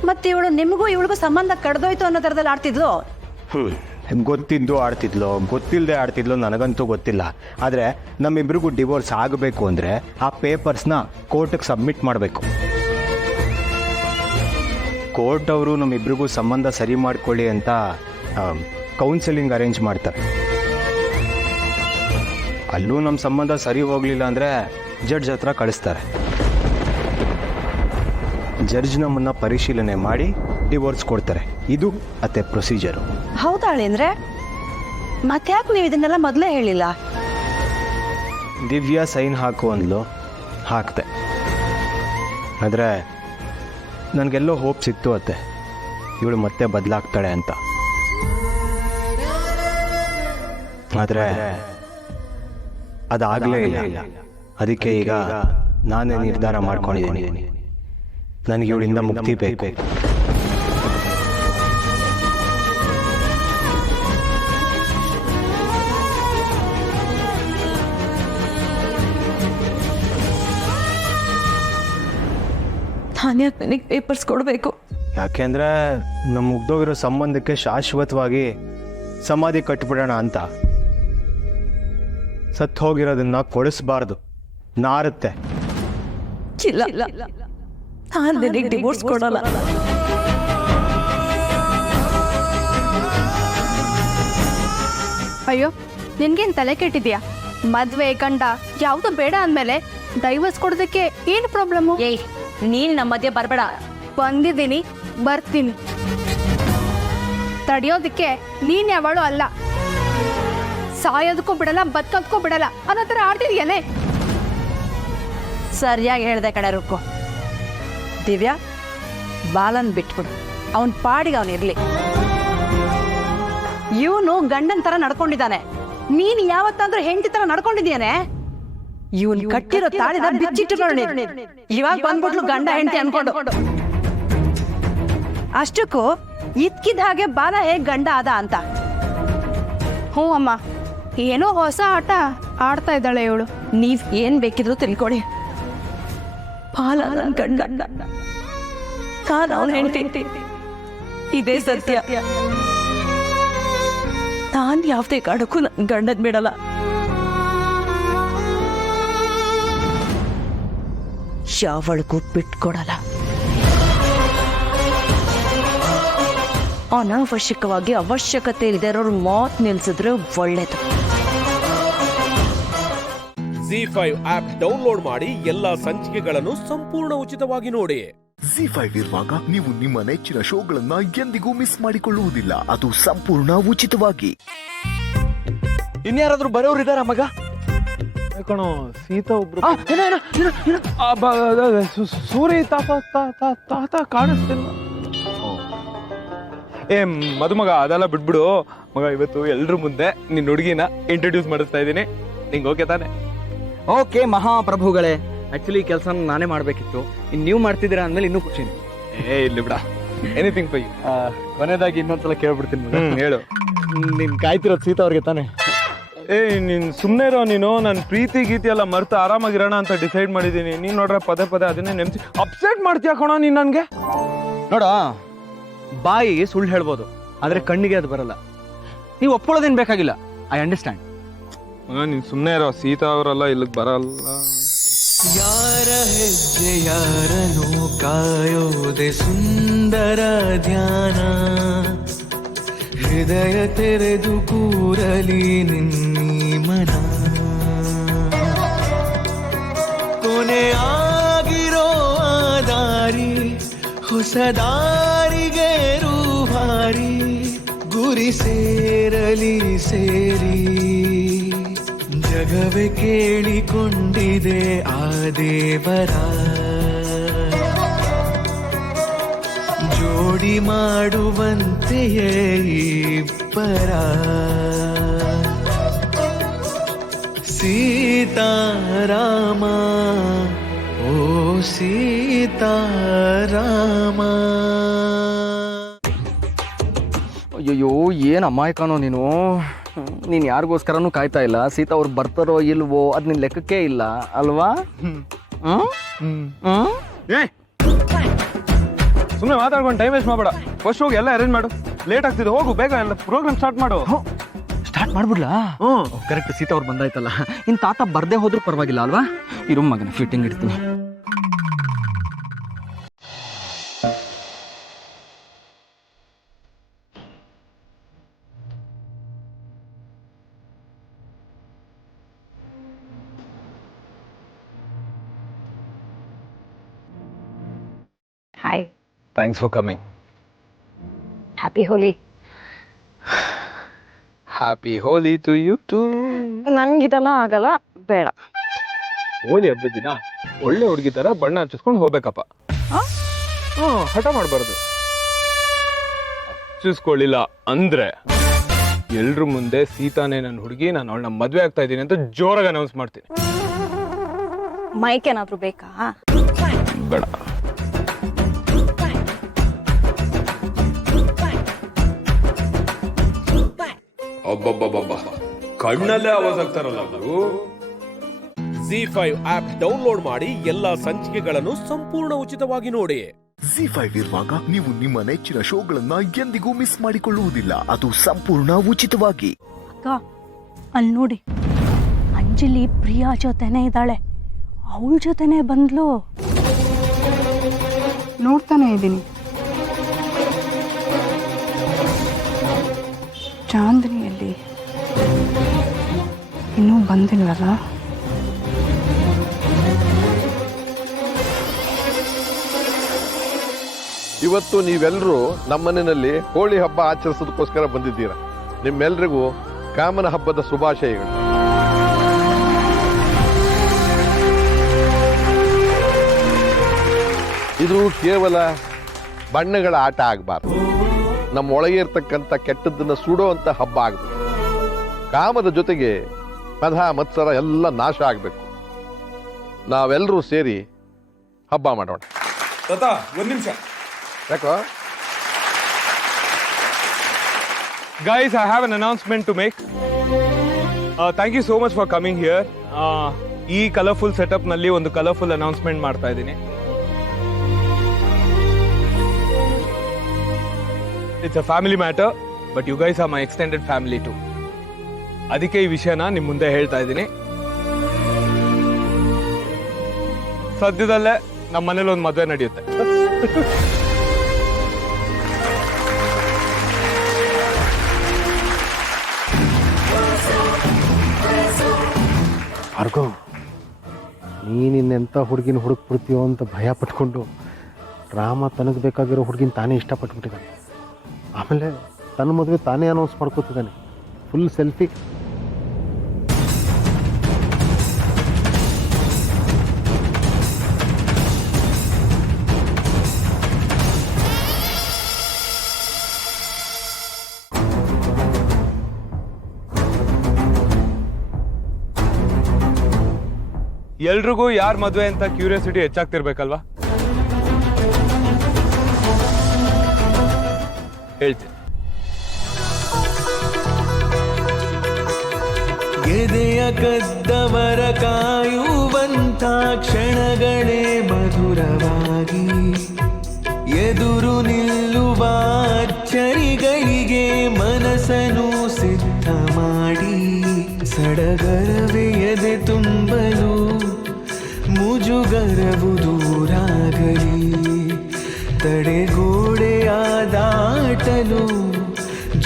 ಮತ್ತೆ ಇವಳು ನಿಮಗೂ ಇವಳಿಗೂ ಸಂಬಂಧ ಕಡ್ದೋಯ್ತು ಅನ್ನೋ ಥರದಲ್ಲಿ ಆಡ್ತಿದ್ಲು. ಗೊತ್ತಿದ್ದು ಆಡ್ತಿದ್ಲು, ಗೊತ್ತಿಲ್ಲದೆ ಆಡ್ತಿದ್ಲು, ನನಗಂತೂ ಗೊತ್ತಿಲ್ಲ. ಆದರೆ ನಮ್ಮಿಬ್ಬರಿಗೂ ಡಿವೋರ್ಸ್ ಆಗಬೇಕು ಅಂದರೆ ಆ ಪೇಪರ್ಸ್ನ ಕೋರ್ಟಿಗೆ ಸಬ್ಮಿಟ್ ಮಾಡಬೇಕು. ಕೋರ್ಟ್ ಅವರು ನಮ್ಮಿಬ್ಬರಿಗೂ ಸಂಬಂಧ ಸರಿ ಮಾಡ್ಕೊಳ್ಳಿ ಅಂತ ಕೌನ್ಸಿಲಿಂಗ್ ಅರೇಂಜ್ ಮಾಡ್ತಾರೆ. ಅಲ್ಲೂ ನಮ್ಮ ಸಂಬಂಧ ಸರಿ ಹೋಗಲಿಲ್ಲ ಅಂದರೆ ಜಡ್ಜ್ ಹತ್ರ ಕಳಿಸ್ತಾರೆ. ಜಡ್ಜ್ ನಮ್ಮನ್ನು ಪರಿಶೀಲನೆ ಮಾಡಿ ಡಿವೋರ್ಸ್ ಕೊಡ್ತಾರೆ. ಇದು ಅತ್ತೆ ಪ್ರೊಸೀಜರು. ಹೌದಾ ಅಳೇಂದ್ರೆ? ಮತ್ತ್ಯಾಕೆ ನೀವು ಇದನ್ನೆಲ್ಲ ಮೊದಲೇ ಹೇಳಿಲ್ಲ? ದಿವ್ಯಾ ಸೈನ್ ಹಾಕು ಅಂದ್ಲು, ಹಾಕ್ತೆ. ಆದರೆ ನನಗೆಲ್ಲೋ ಹೋಪ್ ಸಿಕ್ತು ಅತ್ತೆ, ಇವಳು ಮತ್ತೆ ಬದಲಾಗ್ತಾಳೆ ಅಂತ. ಆದರೆ ಅದಾಗಲೇ ಇಲ್ಲ. ಅದಕ್ಕೆ ಈಗ ನಾನೇ ನಿರ್ಧಾರ ಮಾಡ್ಕೊಂಡಿದ್ದೀನಿ, ನನಗೆ ಇವಳಿಂದ ಮುಕ್ತಿ ಬೇಕು. ನಾನ್ಯಾಕೆ ನನಗೆ ಪೇಪರ್ಸ್ ಕೊಡಬೇಕು? ಯಾಕೆಂದರೆ ನಮ್ಮ ಮುಗ್ದೋಗಿರೋ ಸಂಬಂಧಕ್ಕೆ ಶಾಶ್ವತವಾಗಿ ಸಮಾಧಿ ಕಟ್ಬಿಡೋಣ ಅಂತ. ಸತ್ತು ಹೋಗಿರೋದನ್ನ ಕೊಡಿಸ್ಬಾರ್ದು, ನಾರುತ್ತೆ. ಇಲ್ಲ, ನಾನು ನಿನಗೆ ಡಿವೋರ್ಸ್ ಕೊಡಲ್ಲ. ಅಯ್ಯೋ, ನಿನ್ಗೇನ್ ತಲೆ ಕೆಟ್ಟಿದ್ಯಾ? ಮದ್ವೆ ಗಂಡ ಯಾವುದು ಬೇಡ ಅಂದಮೇಲೆ ಡೈವರ್ಸ್ ಕೊಡೋದಕ್ಕೆ ಏನು ಪ್ರಾಬ್ಲಮ್ಮು? ಏಯ್, ನೀನು ನಮ್ಮ ಮಧ್ಯೆ ಬರಬೇಡ. ಬಂದಿದ್ದೀನಿ, ಬರ್ತೀನಿ. ತಡೆಯೋದಕ್ಕೆ ನೀನ್ ಯಾವಳು ಅಲ್ಲ. ಸಾಯೋದಕ್ಕೂ ಬಿಡಲ್ಲ, ಬದುಕೋದಕ್ಕೂ ಬಿಡಲ್ಲ ಅನ್ನೋ ಥರ ಆಡ್ತಿದ್ಯಾನೆ. ಸರಿಯಾಗಿ ಹೇಳ್ದೆ ಕಡೆ ರುಕ್ಕು. ದಿವ್ಯಾ, ಬಾಲನ್ ಬಿಟ್ಬಿಡು, ಅವನ್ ಪಾಡಿಗೆ ಅವನಿರ್ಲಿ. ಇವನು ಗಂಡನ್ ತರ ನಡ್ಕೊಂಡಿದ್ದಾನೆ, ನೀನ್ ಯಾವತ್ತಾದ್ರೂ ಹೆಂಡತಿ ತರ ನಡ್ಕೊಂಡಿದ್ಯಾನೆ? ಇವನ್ ಕಟ್ಟಿರೋ ತಾಳಿನ ಬಿಚ್ಚಿಟ್ಟು ನೋಡಿ, ಇವಾಗ ಬಂದ್ಬಿಟ್ಲು ಗಂಡ ಹೆಂಡತಿ ಅನ್ಕೊಂಡು. ಅಷ್ಟಕ್ಕೂ ಇದ್ಕಿದ ಹಾಗೆ ಬಾಲ ಹೇಗ್ ಗಂಡ ಆದ ಅಂತ. ಹ್ಞೂ ಅಮ್ಮ, ಏನೋ ಹೊಸ ಆಟ ಆಡ್ತಾ ಇದ್ದಾಳೆ ಇವಳು. ನೀವ್ ಏನ್ ಬೇಕಿದ್ರು ತಿಳ್ಕೊಡಿ, ಬಾಲ ನನ್ ಗಂಡ, ನಾನ್ ಅವನ್ ಹೆಂಡತಿ, ಇದೇ ಸತ್ಯ. ನಾನ್ ಯಾವ್ದೇ ಕಾಡಕ್ಕೂ ನನ್ ಗಂಡದ್ ಬಿಡಲ್ಲ. ಯಾವಳಿಗೂ ಬಿಟ್ಕೊಡಲ್ಲ. ಅನಾವಶ್ಯಕವಾಗಿ ಅವಶ್ಯಕತೆ ಇಲ್ಲದೆ ಇರೋರು ಮಾತ್ ನಿಲ್ಸಿದ್ರೆ ಒಳ್ಳೇದು. ZEE5 ಆಪ್ ಡೌನ್ಲೋಡ್ ಮಾಡಿ ಎಲ್ಲಾ ಸಂಚಿಕೆಗಳನ್ನು ಸಂಪೂರ್ಣ ಉಚಿತವಾಗಿ ನೋಡಿ. ZEE5 ಇರುವಾಗ ನೀವು ನಿಮ್ಮ ನೆಚ್ಚಿನ ಶೋಗಳನ್ನ ಎಂದಿಗೂ ಮಿಸ್ ಮಾಡಿಕೊಳ್ಳುವುದಿಲ್ಲ, ಅದು ಸಂಪೂರ್ಣ ಉಚಿತವಾಗಿ. ಇನ್ಯಾರಾದ್ರೂ ಬರೋರು ಇದಾರ ಮಗ? ಕಣೋ, ಸೀತಾ ಒಬ್ರು ಸೂರ್ಯ ತಾತ ಕಾಣಿಸ್ತಿಲ್ಲ. ಮದುಮಗ ಅದೆಲ್ಲ ಬಿಟ್ಬಿಡು ಮಗ. ಇವತ್ತು ಎಲ್ರ ಮುಂದೆ ನಿನ್ನ ಹುಡುಗಿನ ಇಂಟ್ರೊಡ್ಯೂಸ್ ಮಾಡಿಸ್ತಾ ಇದ್ದೀನಿ. ನಿಂಗೆ ಓಕೆ ತಾನೆ? ಓಕೆ ಮಹಾಪ್ರಭುಗಳೇ, ಆಕ್ಚುಲಿ ಕೆಲಸ ನಾನೇ ಮಾಡ್ಬೇಕಿತ್ತು, ಇನ್ನು ನೀವು ಮಾಡ್ತಿದ್ದೀರಾ ಅಂದ್ಮೇಲೆ ಇನ್ನೂ ಖುಷಿ. ಇಲ್ಲಿ ಬಿಡ, ಎನಿಥಿಂಗ್ ಪೈ. ಕೊನೆದಾಗಿ ಇನ್ನೊಂದ್ಸಲ ಕೇಳ್ಬಿಡ್ತೀನಿ, ಹೇಳು. ನೀನ್ ಕಾಯ್ತಿರೋದು ಸೀತಾ ಅವ್ರಿಗೆ ತಾನೆ? ನೀನ್ ಸುಮ್ಮನೆ ಇರೋ. ನೀನು ನನ್ನ ಪ್ರೀತಿ ಗೀತಿ ಎಲ್ಲ ಮರ್ತು ಆರಾಮಾಗಿರೋಣ ಅಂತ ಡಿಸೈಡ್ ಮಾಡಿದ್ದೀನಿ. ನೀನ್ ನೋಡ್ರೆ ಪದೇ ಪದೇ ಅದನ್ನೇ ನೆನ್ಸಿ ಅಪ್ಸೆಟ್ ಮಾಡ್ತೀಯ ಕಣೋ ನೀನ್ ನನ್ಗೆ. ನೋಡ, ಬಾಯಿ ಸುಳ್ಳು ಹೇಳ್ಬೋದು, ಆದ್ರೆ ಕಣ್ಣಿಗೆ ಅದು ಬರಲ್ಲ. ನೀವು ಒಪ್ಕೊಳ್ಳೋದೇನ್ ಬೇಕಾಗಿಲ್ಲ. I understand. ನೀನ್ ಸುಮ್ಮನೆ ಇರೋ. ಸೀತಾ ಅವರೆಲ್ಲ ಇಲ್ಲಿಗೆ ಬರಲ್ಲ. ಯಾರ ಹೆಜ್ಜೆ ಯಾರನು ಕಾಯೋದೆ ಸುಂದರ ಧ್ಯಾನ, ಹೃದಯ ತೆರೆದು ಕೂರಲಿ ನಿನ್ನೀ ಮನ, ಕೊನೆಯಾಗಿರೋ ದಾರಿ ಹೊಸ ದಾರಿಗೆ ರೂವಾರಿ, ಗುರಿ ಸೇರಲಿ ಸೇರಿ ಜಗವೇ ಕೇಳಿಕೊಂಡಿದೆ ಆ ದೇವರ, ಜೋಡಿ ಮಾಡುವಂತೆಯೇ ಇಬ್ಬರ. ಸೀತಾರಾಮ ಓ ಸೀತಾರಾಮ. ಅಯ್ಯೋ, ಏನ್ ಅಮಾಯಕನೋ ನೀನು. ನೀನ್ ಯಾರಿಗೋಸ್ಕರನೂ ಕಾಯ್ತಾ ಇಲ್ಲ. ಸೀತಾ ಅವ್ರು ಬರ್ತಾರೋ ಇಲ್ವೋ ಅದ್ ನಿನ್ ಲೆಕ್ಕಕ್ಕೆ ಇಲ್ಲ ಅಲ್ವಾ? ಸುಮ್ಮನೆ ಮಾತಾಡ್ಕೊಂಡು ಟೈಮ್ ವೇಸ್ಟ್ ಮಾಡಬೇಡ. ಫಸ್ಟ್ ಹೋಗಿ ಎಲ್ಲ ಅರೇಂಜ್ ಮಾಡು. ಲೇಟ್ ಆಗ್ತಿದೆ, ಹೋಗು ಬೇಗ ಎಲ್ಲ ಪ್ರೋಗ್ರಾಮ್ ಸ್ಟಾರ್ಟ್ ಮಾಡು. ಸ್ಟಾರ್ಟ್ ಮಾಡ್ಬಿಡ್ಲಾ? ಕರೆಕ್ಟ್, ಸೀತಾ ಅವ್ರು ಬಂದಾಯ್ತಲ್ಲ. ಇನ್ ತಾತ ಬರ್ದೇ ಹೋದ್ರೂ ಪರವಾಗಿಲ್ಲ ಅಲ್ವಾ? ಇರು ಮಗನ, ಫಿಟ್ಟಿಂಗ್ ಇಡ್ತೀನಿ. Hi, thanks for coming. Happy Holi. Happy Holi to you too. ನನ್ಗಿದೆಲ್ಲ ಆಗಲ್ಲ, ಬೇಡ. ಹೋಲಿ ಹಬ್ಬದ ದಿನ ಒಳ್ಳೆ ಹುಡುಗಿ ತರ ಬಣ್ಣ ಹಚ್ಚಿಸ್ಕೊಂಡು ಹೋಗ್ಬೇಕಪ್ಪ. ಹಠ ಮಾಡಬಾರ್ದು. ಹಚ್ಚಿಸ್ಕೊಳ್ಳಿಲ್ಲ ಅಂದ್ರೆ ಎಲ್ರ ಮುಂದೆ ಸೀತಾನೇ ನನ್ನ ಹುಡುಗಿ, ನಾನು ಅವಳನ್ನ ಮದ್ವೆ ಆಗ್ತಾ ಇದ್ದೀನಿ ಅಂತ ಜೋರಾಗಿ ಅನೌನ್ಸ್ ಮಾಡ್ತೀನಿ. ಮೈಕ್ ಏನಾದ್ರು ಬೇಕಾ? ಬೇಡ. ಒಬ್ಬೊಬ್ಬೊಬ್ಬ ಕಣ್ಣಲ್ಲೇ ಆವಾಜ್ ಆಗ್ತಾರಲ್ಲ ಅವರು. ZEE5 ಆಪ್ ಡೌನ್ಲೋಡ್ ಮಾಡಿ ಎಲ್ಲಾ ಸಂಚಿಕೆಗಳನ್ನು ಸಂಪೂರ್ಣ ಉಚಿತವಾಗಿ ನೋಡಿ. ZEE5 ಇರುವಾಗ ನೀವು ನಿಮ್ಮ ನೆಚ್ಚಿನ ಶೋಗಳನ್ನ ಎಂದಿಗೂ ಮಿಸ್ ಮಾಡಿಕೊಳ್ಳುವುದಿಲ್ಲ, ಅದು ಸಂಪೂರ್ಣ ಉಚಿತವಾಗಿ. ಅಕ್ಕ, ಅಲ್ಲಿ ನೋಡಿ, ಅಂಜಲಿ ಪ್ರಿಯಾ ಜೊತೆನೇ ಇದ್ದಾಳೆ. ಅವಳ ಜೊತೆನೇ ಬಂದ್ಲು. ನೋಡ್ತಾನೆ ಇದ್ದೀನಿ. ಚಾಂದಿನಿಯಲ್ಲಿ ಇನ್ನೂ ಬಂದಿಲ್ವಲ್ಲ? ಇವತ್ತು ನೀವೆಲ್ಲರೂ ನಮ್ಮನೆಯಲ್ಲಿ ಹೋಳಿ ಹಬ್ಬ ಆಚರಿಸೋದಕ್ಕೋಸ್ಕರ ಬಂದಿದ್ದೀರಾ. ನಿಮ್ಮೆಲ್ರಿಗೂ ಕಾಮನ ಹಬ್ಬದ ಶುಭಾಶಯಗಳು. ಇದು ಕೇವಲ ಬಣ್ಣಗಳ ಆಟ ಆಗಬಾರ್ದು. ನಮ್ಮ ಒಳಗೆ ಇರ್ತಕ್ಕಂಥ ಕೆಟ್ಟದ್ದನ್ನು ಸುಡುವಂಥ ಹಬ್ಬ ಆಗಬೇಕು. ಕಾಮದ ಜೊತೆಗೆ ಮದ ಮತ್ಸರ ಎಲ್ಲ ನಾಶ ಆಗಬೇಕು. ನಾವೆಲ್ಲರೂ ಸೇರಿ ಹಬ್ಬ ಮಾಡೋಣ. ಒಂದು ನಿಮಿಷ. ಯಾಕೋ Guys, I have an announcement to make. Thank you so much for coming here. ಈ ಕಲರ್ಫುಲ್ ಸೆಟಪ್ ನಲ್ಲಿ ಒಂದು ಕಲರ್ಫುಲ್ ಅನೌನ್ಸ್ಮೆಂಟ್ ಮಾಡ್ತಾ ಇದ್ದೀನಿ. It's a family matter, but you guys are my extended family too. ಅದಕ್ಕೆ ಈ ವಿಷಯನ ನಿಮ್ ಮುಂದೆ ಹೇಳ್ತಾ ಇದ್ದೀನಿ. ಸದ್ಯದಲ್ಲೇ ನಮ್ಮ ಮನೇಲಿ ಒಂದು ಮದುವೆ ನಡೆಯುತ್ತೆ. ಭಾರ್ಗವ್, ನೀನಿನ್ನೆಂಥ ಹುಡುಗಿನ ಹುಡುಕ್ಬಿಡ್ತೀಯೋ ಅಂತ ಭಯ ಪಟ್ಕೊಂಡು ರಾಮ ತನಗೆ ಬೇಕಾಗಿರೋ ಹುಡುಗಿನ ತಾನೇ ಇಷ್ಟಪಟ್ಬಿಟ್ಟಿದ್ದಾನೆ. ಆಮೇಲೆ ತನ್ನ ಮದುವೆ ತಾನೇ ಅನೌನ್ಸ್ ಮಾಡ್ಕೋತಿದ್ದಾನೆ. Full selfie. ಎಲ್ರಿಗೂ ಯಾರ್ ಮದುವೆ ಅಂತ ಕ್ಯೂರಿಯಾಸಿಟಿ ಹೆಚ್ಚಾಗ್ತಿರ್ಬೇಕಲ್ವಾ? ಹೇಳ್ತೀನಿ. ಎದೆಯ ಕದ್ದವರ ಕಾಯುವಂಥ ಕ್ಷಣಗಳೇ ಮಧುರವಾಗಿ ಎದುರು ನಿಲ್ಲುವ ಅಚ್ಚರಿಗಳಿಗೆ ಮನಸ್ಸನ್ನು ಸಿದ್ಧ ಮಾಡಿ ಸಡಗರವೇ ಎದೆ ತುಂಬಲು ಮುಜುಗರವು ದೂರಾಗಲಿ ತಡೆಗೋಡೆಯ ದಾಟಲು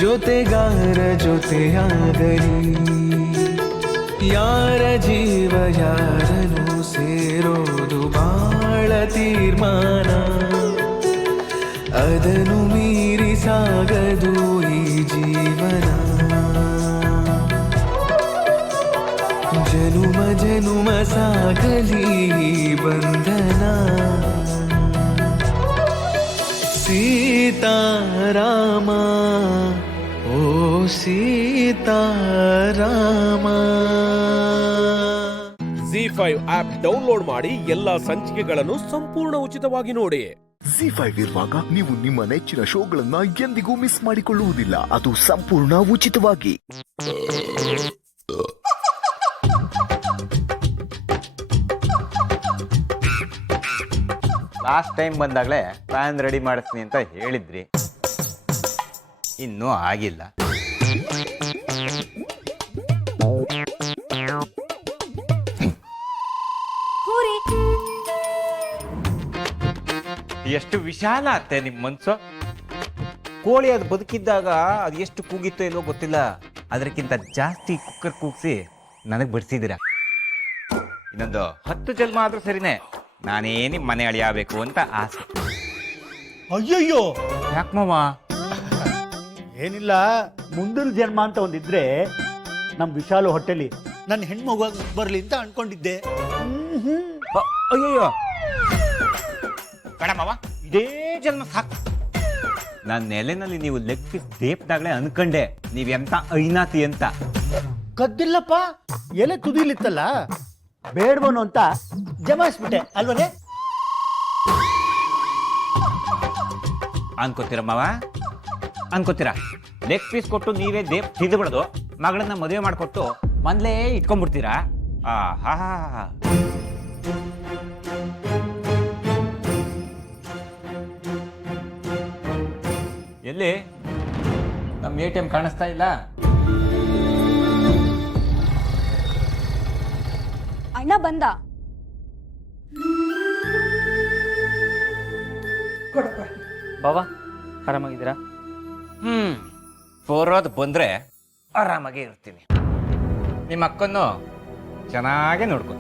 ಜೊತೆಗಾರ ಜೊತೆಯಾಗಲಿ ಯಾರ ಜೀವ ಯಾರನು ಸೇರೋದು ಬಾಳ ತೀರ್ಮಾನ ಅದನ್ನು ಮೀರಿ ಸಾಗದು ಈ ಜೀವನ ಜನುಮ ಜನುಮ ಸಾಗಲಿ ಬಂಧನ ಸೀತಾರಾಮ ಓ ಸೀತಾರಾಮ. ZEE5 ಆಪ್ ಡೌನ್ಲೋಡ್ ಮಾಡಿ ಎಲ್ಲಾ ಸಂಚಿಕೆಗಳನ್ನು ಸಂಪೂರ್ಣ ಉಚಿತವಾಗಿ ನೋಡಿ. ZEE5 ಇರುವಾಗ ನೀವು ನಿಮ್ಮ ನೆಚ್ಚಿನ ಶೋಗಳನ್ನ ಎಂದಿಗೂ ಮಿಸ್ ಮಾಡಿಕೊಳ್ಳುವುದಿಲ್ಲ. ಅದು ಸಂಪೂರ್ಣ ಉಚಿತವಾಗಿ. ಲಾಸ್ಟ್ ಟೈಮ್ ಬಂದಾಗಲೇ ಪ್ಲಾನ್ ರೆಡಿ ಮಾಡಿಸ್ತೀನಿ ಅಂತ ಹೇಳಿದ್ರಿ, ಇನ್ನೂ ಆಗಿಲ್ಲ. ಎಷ್ಟು ವಿಶಾಲ ಅತ್ತೆ ನಿಮ್ಮ ಮನ್ಸು. ಕೋಳಿ ಅದು ಬದುಕಿದ್ದಾಗ ಅದು ಎಷ್ಟು ಕೂಗಿತ್ತೋ ಇಲ್ವೋ ಗೊತ್ತಿಲ್ಲ, ಅದಕ್ಕಿಂತ ಜಾಸ್ತಿ ಕುಕ್ಕರ್ ಕೂಗಿಸಿ ನನಗೆ ಬಡಿಸಿದ್ದೀರ. ಇನ್ನೊಂದು 10 ಜನ್ಮ ಆದ್ರೂ ಸರಿನೇ ನಾನೇ ನಿಮ್ಮ ಮನೆ ಅಳಿಯಬೇಕು ಅಂತ ಆಸೆ. ಅಯ್ಯಯ್ಯೋ, ಯಾಕಮ್ಮವ? ಏನಿಲ್ಲ, ಮುಂದಿನ ಜನ್ಮ ಅಂತ ಒಂದಿದ್ರೆ ನಮ್ಮ ವಿಶಾಲು ಹೊಟ್ಟೆಲಿ ನನ್ನ ಹೆಣ್ಮಗು ಬರಲಿ ಅಂತ ಅನ್ಕೊಂಡಿದ್ದೆ. ಅಯ್ಯಯ್ಯೋ ಬೇಡಮ್ಮವ, ಇದೇ ಜನ್ಮ ಸಾಕು. ನನ್ನ ನೆಲೆನಲ್ಲಿ ನೀವು ಲೆಗ್ ಪೀಸ್ ದೇಪ್ದಾಗಲೇ ಅನ್ಕಂಡೆ ನೀವೆಂತ ಐನಾತಿ ಅಂತ. ಕದ್ದಿಲ್ಲಪ್ಪ, ಎಲೆ ತುದಿಲಿತ್ತಲ್ಲ, ಬೇಡವನು ಅಂತ ಜಮಾಯಿಸ್ಬಿಟ್ಟೆ ಅಲ್ವನೇ? ಅನ್ಕೋತೀರಮ್ಮವ, ಅನ್ಕೋತೀರಾ? ಲೆಗ್ ಪೀಸ್ ಕೊಟ್ಟು ನೀವೇ ದೇಪ್ ತಿಂದುಬಿಡೋದು, ಮಗಳನ್ನ ಮದುವೆ ಮಾಡಿಕೊಟ್ಟು ಮೊದಲೇ ಇಟ್ಕೊಂಡ್ಬಿಡ್ತೀರಾ? ಆಹಾ, ಎಲ್ಲಿ ನಮ್ಮ ATM ಕಾಣಿಸ್ತಾ ಇಲ್ಲ. ಅಣ್ಣ ಬಂದ. ಬಾಬಾ ಆರಾಮಾಗಿದ್ದೀರಾ? ಬರೋದು ಬಂದ್ರೆ ಆರಾಮಾಗೇ ಇರ್ತೀನಿ. ನಿಮ್ಮ ಅಕ್ಕನ್ನು ಚೆನ್ನಾಗೇ ನೋಡ್ಕೊ.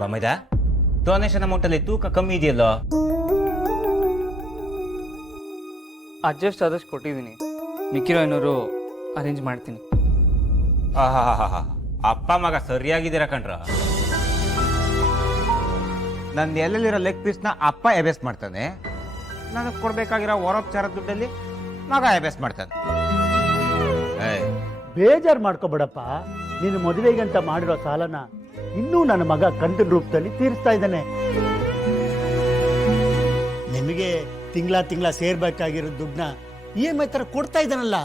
ಬಾಮೈದ, ಡೊನೇಷನ್ ಅಮೌಂಟ್ ಅಲ್ಲಿ ತೂಕ ಕಮ್ಮಿ ಇದೆಯಲ್ಲೋ? ಅಡ್ಜಸ್ಟ್ ಆದಷ್ಟು ಕೊಟ್ಟಿದ್ದೀನಿ, ಮಿಕ್ಕಿರೋ 500 ಅರೇಂಜ್ ಮಾಡ್ತೀನಿ. ಆಹಾ, ಅಪ್ಪ ಮಗ ಸರಿಯಾಗಿದ್ದೀರಾ ಕಣ್ರ. ನಂದು ಎಲ್ಲೆಲ್ಲಿರೋ ಲೆಗ್ ಪೀಸ್ನ ಅಪ್ಪ ಎಬೆಸ್ ಮಾಡ್ತಾನೆ, ನನಗೆ ಕೊಡ್ಬೇಕಾಗಿರೋ ವರೋಪಚಾರ ದುಡ್ಡಲ್ಲಿ ಮಗ ಎಬೆಸ್ ಮಾಡ್ತಾನೆ. ಬೇಜಾರು ಮಾಡ್ಕೋಬೇಡಪ್ಪ. ನೀನು ಮದುವೆಗಂತ ಮಾಡಿರೋ ಸಾಲನ ಇನ್ನೂ ನನ್ನ ಮಗ ಕಂತಿನ ರೂಪದಲ್ಲಿ ತೀರಿಸ್ತಾ ಇದ್ದಾನೆ. ನಿಮಗೆ ತಿಂಗಳ ಸೇರ್ಬೇಕಾಗಿರೋ ದುಡ್ಡನ್ನ EMI ತರ ಕೊಡ್ತಾ ಇದ್ದಾನಲ್ಲ,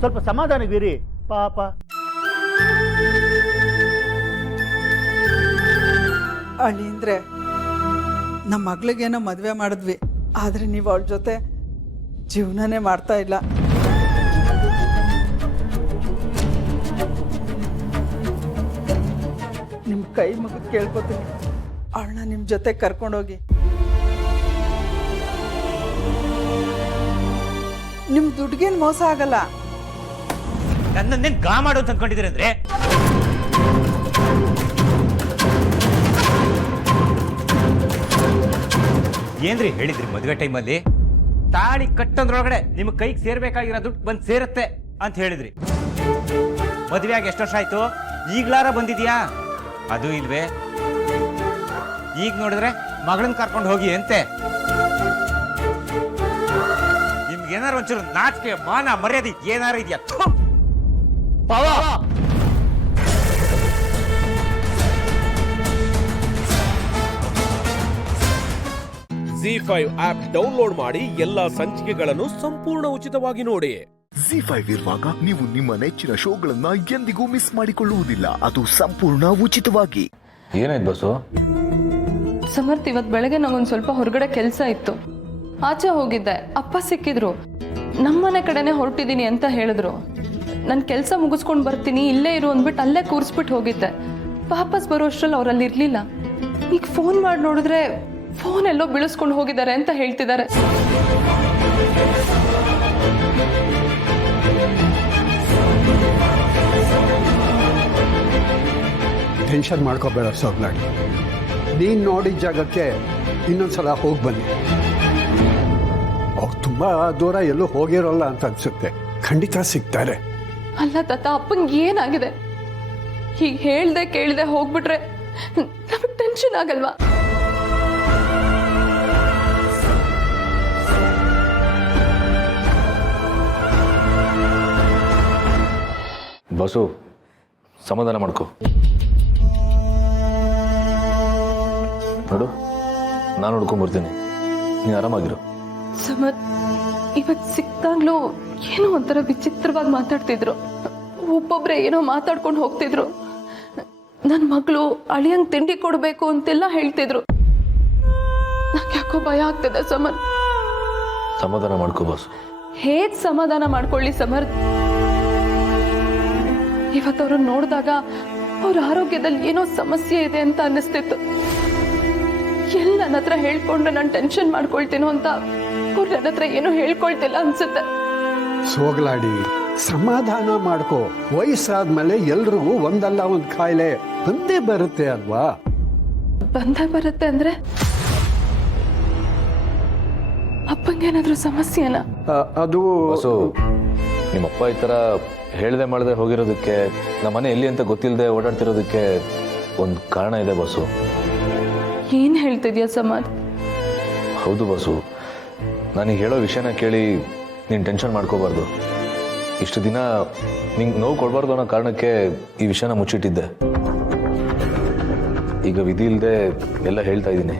ಸ್ವಲ್ಪ ಸಮಾಧಾನವಿರಿ ಪಾಪ. ಅಳಿ ಅಂದ್ರೆ ನಮ್ಮ ಮಗಳಿಗೇನೋ ಮದುವೆ ಮಾಡಿದ್ವಿ, ಆದರೆ ನೀವು ಅವಳ ಜೊತೆ ಜೀವನನೇ ಮಾಡ್ತಾ ಇಲ್ಲ. ನಿಮ್ಮ ಕೈ ಮುಗಿದು ಕೇಳ್ಕೊತೀನಿ, ಅವಳನ್ನ ನಿಮ್ಮ ಜೊತೆ ಕರ್ಕೊಂಡೋಗಿ. ನಿಮ್ಮ ದುಡ್ಡಿಗೇನು ಮೋಸ ಆಗಲ್ಲ. ನನ್ನನ್ನೇನು ಗಾ ಮಾಡು ಅಂತ ಅನ್ಕೊಂಡಿದ್ದೀರಿ ಅಂದ್ರೆ? ಏನ್ರಿ ಹೇಳಿದ್ರಿ ಮದುವೆ ಟೈಮಲ್ಲಿ? ತಾಳಿ ಕಟ್ಟಂದ್ರೊಳಗಡೆ ನಿಮ್ಮ ಕೈಗೆ ಸೇರ್ಬೇಕಾಗಿರೋ ದುಡ್ಡು ಬಂದು ಸೇರುತ್ತೆ ಅಂತ ಹೇಳಿದ್ರಿ. ಮದುವೆ ಆಗಿ ಎಷ್ಟು ವರ್ಷ ಆಯ್ತು? ಈಗ್ಲಾರ ಬಂದಿದ್ಯಾ? ಅದು ಇಲ್ವೇ? ಈಗ ನೋಡಿದ್ರೆ ಮಗಳನ್ನ ಕರ್ಕೊಂಡು ಹೋಗಿ ಅಂತೆ. ನಿಮ್ಗೆ ಏನಾರು ಒಂಚೂರು ನಾಚಿಕೆ ಮಾನ ಮರ್ಯಾದೆ ಏನಾರು ಇದೆಯಾ? ZEE5 ಆಪ್ ಡೌನ್ಲೋಡ್ ಮಾಡಿ ಎಲ್ಲಾ ಸಂಚಿಕೆಗಳನ್ನು ಸಂಪೂರ್ಣ ಉಚಿತವಾಗಿ ನೋಡಿ. ZEE5 ಇರುವಾಗ ನೀವು ನಿಮ್ಮ ನೆಚ್ಚಿನ ಶೋಗಳನ್ನ ಎಂದಿಗೂ ಮಿಸ್ ಮಾಡಿಕೊಳ್ಳುವುದಿಲ್ಲ, ಅದು ಸಂಪೂರ್ಣ ಉಚಿತವಾಗಿ. ಏನಾಯ್ತು ಬಸ್ಸು? ಸಮರ್ಥ್, ಇವತ್ತು ಬೆಳಗ್ಗೆ ನಂಗೊಂದು ಸ್ವಲ್ಪ ಹೊರಗಡೆ ಕೆಲಸ ಇತ್ತು, ಆಚೆ ಹೋಗಿದ್ದೆ. ಅಪ್ಪ ಸಿಕ್ಕಿದ್ರು, ನಮ್ಮನೆ ಕಡೆನೆ ಹೊರಟಿದ್ದೀನಿ ಅಂತ ಹೇಳಿದ್ರು. ನನ್ನ ಕೆಲಸ ಮುಗಿಸ್ಕೊಂಡು ಬರ್ತೀನಿ, ಇಲ್ಲೇ ಇರು ಅಂದ್ಬಿಟ್ಟು ಅಲ್ಲೇ ಕೂರಿಸ್ಬಿಟ್ಟು ಹೋಗಿದ್ದೆ. ವಾಪಸ್ ಬರೋ ಅಷ್ಟ್ರಲ್ಲಿ ಅವರಲ್ಲಿ ಇರಲಿಲ್ಲ. ಈಗ ಫೋನ್ ಮಾಡಿ ನೋಡಿದ್ರೆ ಫೋನ್ ಎಲ್ಲೋ ಬೀಳಿಸ್ಕೊಂಡು ಹೋಗಿದ್ದಾರೆ ಅಂತ ಹೇಳ್ತಿದ್ದಾರೆ. ಟೆನ್ಷನ್ ಮಾಡ್ಕೋಬೇಡ ಸೋಗ್ಲಾಡಿ. ನೀನು ನೋಡಿದ ಜಾಗಕ್ಕೆ ಇನ್ನೊಂದ್ಸಲ ಹೋಗಿ ಬನ್ನಿ. ಅವ್ರು ತುಂಬ ದೂರ ಎಲ್ಲೂ ಹೋಗಿರೋಲ್ಲ ಅಂತ ಅನ್ಸುತ್ತೆ, ಖಂಡಿತ ಸಿಗ್ತಾರೆ. ಅಲ್ಲ ತಾತ, ಅಪ್ಪಂಗೆ ಏನಾಗಿದೆ? ಹೀಗೆ ಹೇಳ್ದೆ ಕೇಳ್ದೆ ಹೋಗ್ಬಿಟ್ರೆ ನಮಗೆ ಟೆನ್ಷನ್ ಆಗಲ್ವಾ? ಬಸ್ಸು, ಸಮಾಧಾನ ಮಾಡ್ಕೊ. ನೋಡು, ನಾನು ನೋಡ್ಕೊಂಡ್ಬರ್ತೀನಿ, ನೀನು ಆರಾಮಾಗಿರು. ಸಮರ್ಥ್, ಇವತ್ತು ಸಿಕ್ತಾಗ್ಲೂ ಏನೋ ಒಂಥರ ವಿಚಿತ್ರವಾಗಿ ಮಾತಾಡ್ತಿದ್ರು. ಒಬ್ಬೊಬ್ರೆ ಏನೋ ಮಾತಾಡ್ಕೊಂಡು ಹೋಗ್ತಿದ್ರು. ನನ್ನ ಮಗಳು ಅಳಿಯಂಗ್ ತಿಂಡಿ ಕೊಡಬೇಕು ಅಂತೆಲ್ಲ ಹೇಳ್ತಿದ್ರು. ನಂಗೆ ಯಾಕೋ ಭಯ ಆಗ್ತದೆ ಸಮರ್ಥ್. ಸಮಾಧಾನ ಮಾಡ್ಕೋ ಬಸ್. ಹೇಗ್ ಸಮಾಧಾನ ಮಾಡ್ಕೊಳ್ಳಿ ಸಮರ್ಥ್? ಇವತ್ತವ್ರನ್ನ ನೋಡಿದಾಗ ಅವ್ರ ಆರೋಗ್ಯದಲ್ಲಿ ಏನೋ ಸಮಸ್ಯೆ ಇದೆ ಅಂತ ಅನ್ನಿಸ್ತಿತ್ತು. ಎಲ್ಲ ನನ್ನ ಹತ್ರ ಹೇಳ್ಕೊಂಡ್ರೆ ನಾನು ಟೆನ್ಷನ್ ಮಾಡ್ಕೊಳ್ತೀನೋ ಅಂತ ಅವ್ರು ನನ್ನ ಹತ್ರ ಏನೋ ಹೇಳ್ಕೊಳ್ತಿಲ್ಲ ಅನ್ಸುತ್ತೆ. ಸೋಗ್ಲಾಡಿ, ಸಮಾಧಾನ ಮಾಡ್ಕೋ. ವಯಸ್ಸಾದ್ಮೇಲೆ ಎಲ್ರಿಗೂ ಒಂದಲ್ಲ ಒಂದು ಕಾಯಿಲೆ ಬಂದೇ ಬರುತ್ತೆ ಅಲ್ವಾ? ಬಂದೇ ಬರುತ್ತೆ ಅಂದ್ರೆ ಅಪ್ಪಂಗೇನಾದ್ರೂ ಸಮಸ್ಯೆನಾ? ಅದು ನಿಮ್ಮಪ್ಪ ಈ ಥರ ಹೇಳ್ದೆ ಮಾಡದೆ ಹೋಗಿರೋದಕ್ಕೆ, ನಮ್ಮ ಮನೆ ಎಲ್ಲಿ ಅಂತ ಗೊತ್ತಿಲ್ಲದೆ ಓಡಾಡ್ತಿರೋದಕ್ಕೆ ಒಂದು ಕಾರಣ ಇದೆ ಬಸ್ಸು. ಏನ್ ಹೇಳ್ತಿದ್ಯಾ ಸಮರ್ಥ್? ಹೌದು ಬಸ್ಸು, ನನಗೆ ಹೇಳೋ ವಿಷಯನ ಕೇಳಿ ನೀನು ಟೆನ್ಷನ್ ಮಾಡ್ಕೋಬಾರ್ದು. ಇಷ್ಟು ದಿನ ನಿಂಗೆ ನೋವು ಕೊಡಬಾರ್ದು ಅನ್ನೋ ಕಾರಣಕ್ಕೆ ಈ ವಿಷಯನ ಮುಚ್ಚಿಟ್ಟಿದ್ದೆ. ಈಗ ವಿಧಿ ಇಲ್ಲದೆ ಎಲ್ಲ ಹೇಳ್ತಾ ಇದ್ದೀನಿ.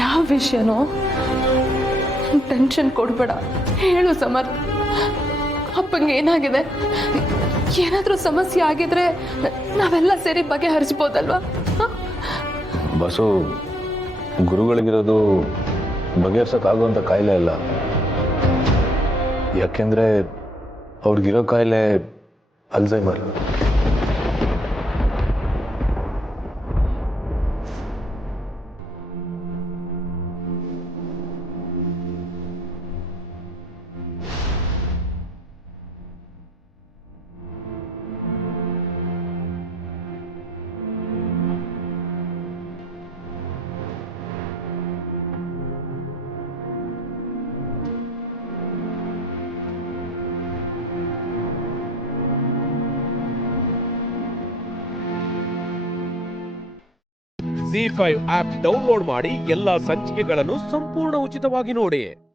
ಯಾವ ವಿಷಯನೋ? ಟೆನ್ಷನ್ ಕೊಡ್ಬೇಡ, ಹೇಳು ಸಮರ್ಥ್. ಅಪ್ಪಂಗೆ ಏನಾಗಿದೆ? ಏನಾದ್ರೂ ಸಮಸ್ಯೆ ಆಗಿದ್ರೆ ನಾವೆಲ್ಲ ಸೇರಿ ಬಗೆಹರಿಸ್ಬೋದಲ್ವಾ? ಬಸ್ಸು, ಗುರುಗಳಿಗಿರೋದು ಬಗೆಹರಿಸೋಕ್ಕಾಗುವಂಥ ಕಾಯಿಲೆ ಅಲ್ಲ. ಯಾಕೆಂದರೆ ಅವ್ರಿಗಿರೋ ಕಾಯಿಲೆ ಅಲ್ಝೈಮರ್. ZEE5 ಆಪ್ ಡೌನ್ಲೋಡ್ ಮಾಡಿ ಎಲ್ಲಾ ಸಂಚಿಕೆಗಳನ್ನು ಸಂಪೂರ್ಣ ಉಚಿತವಾಗಿ ನೋಡಿ.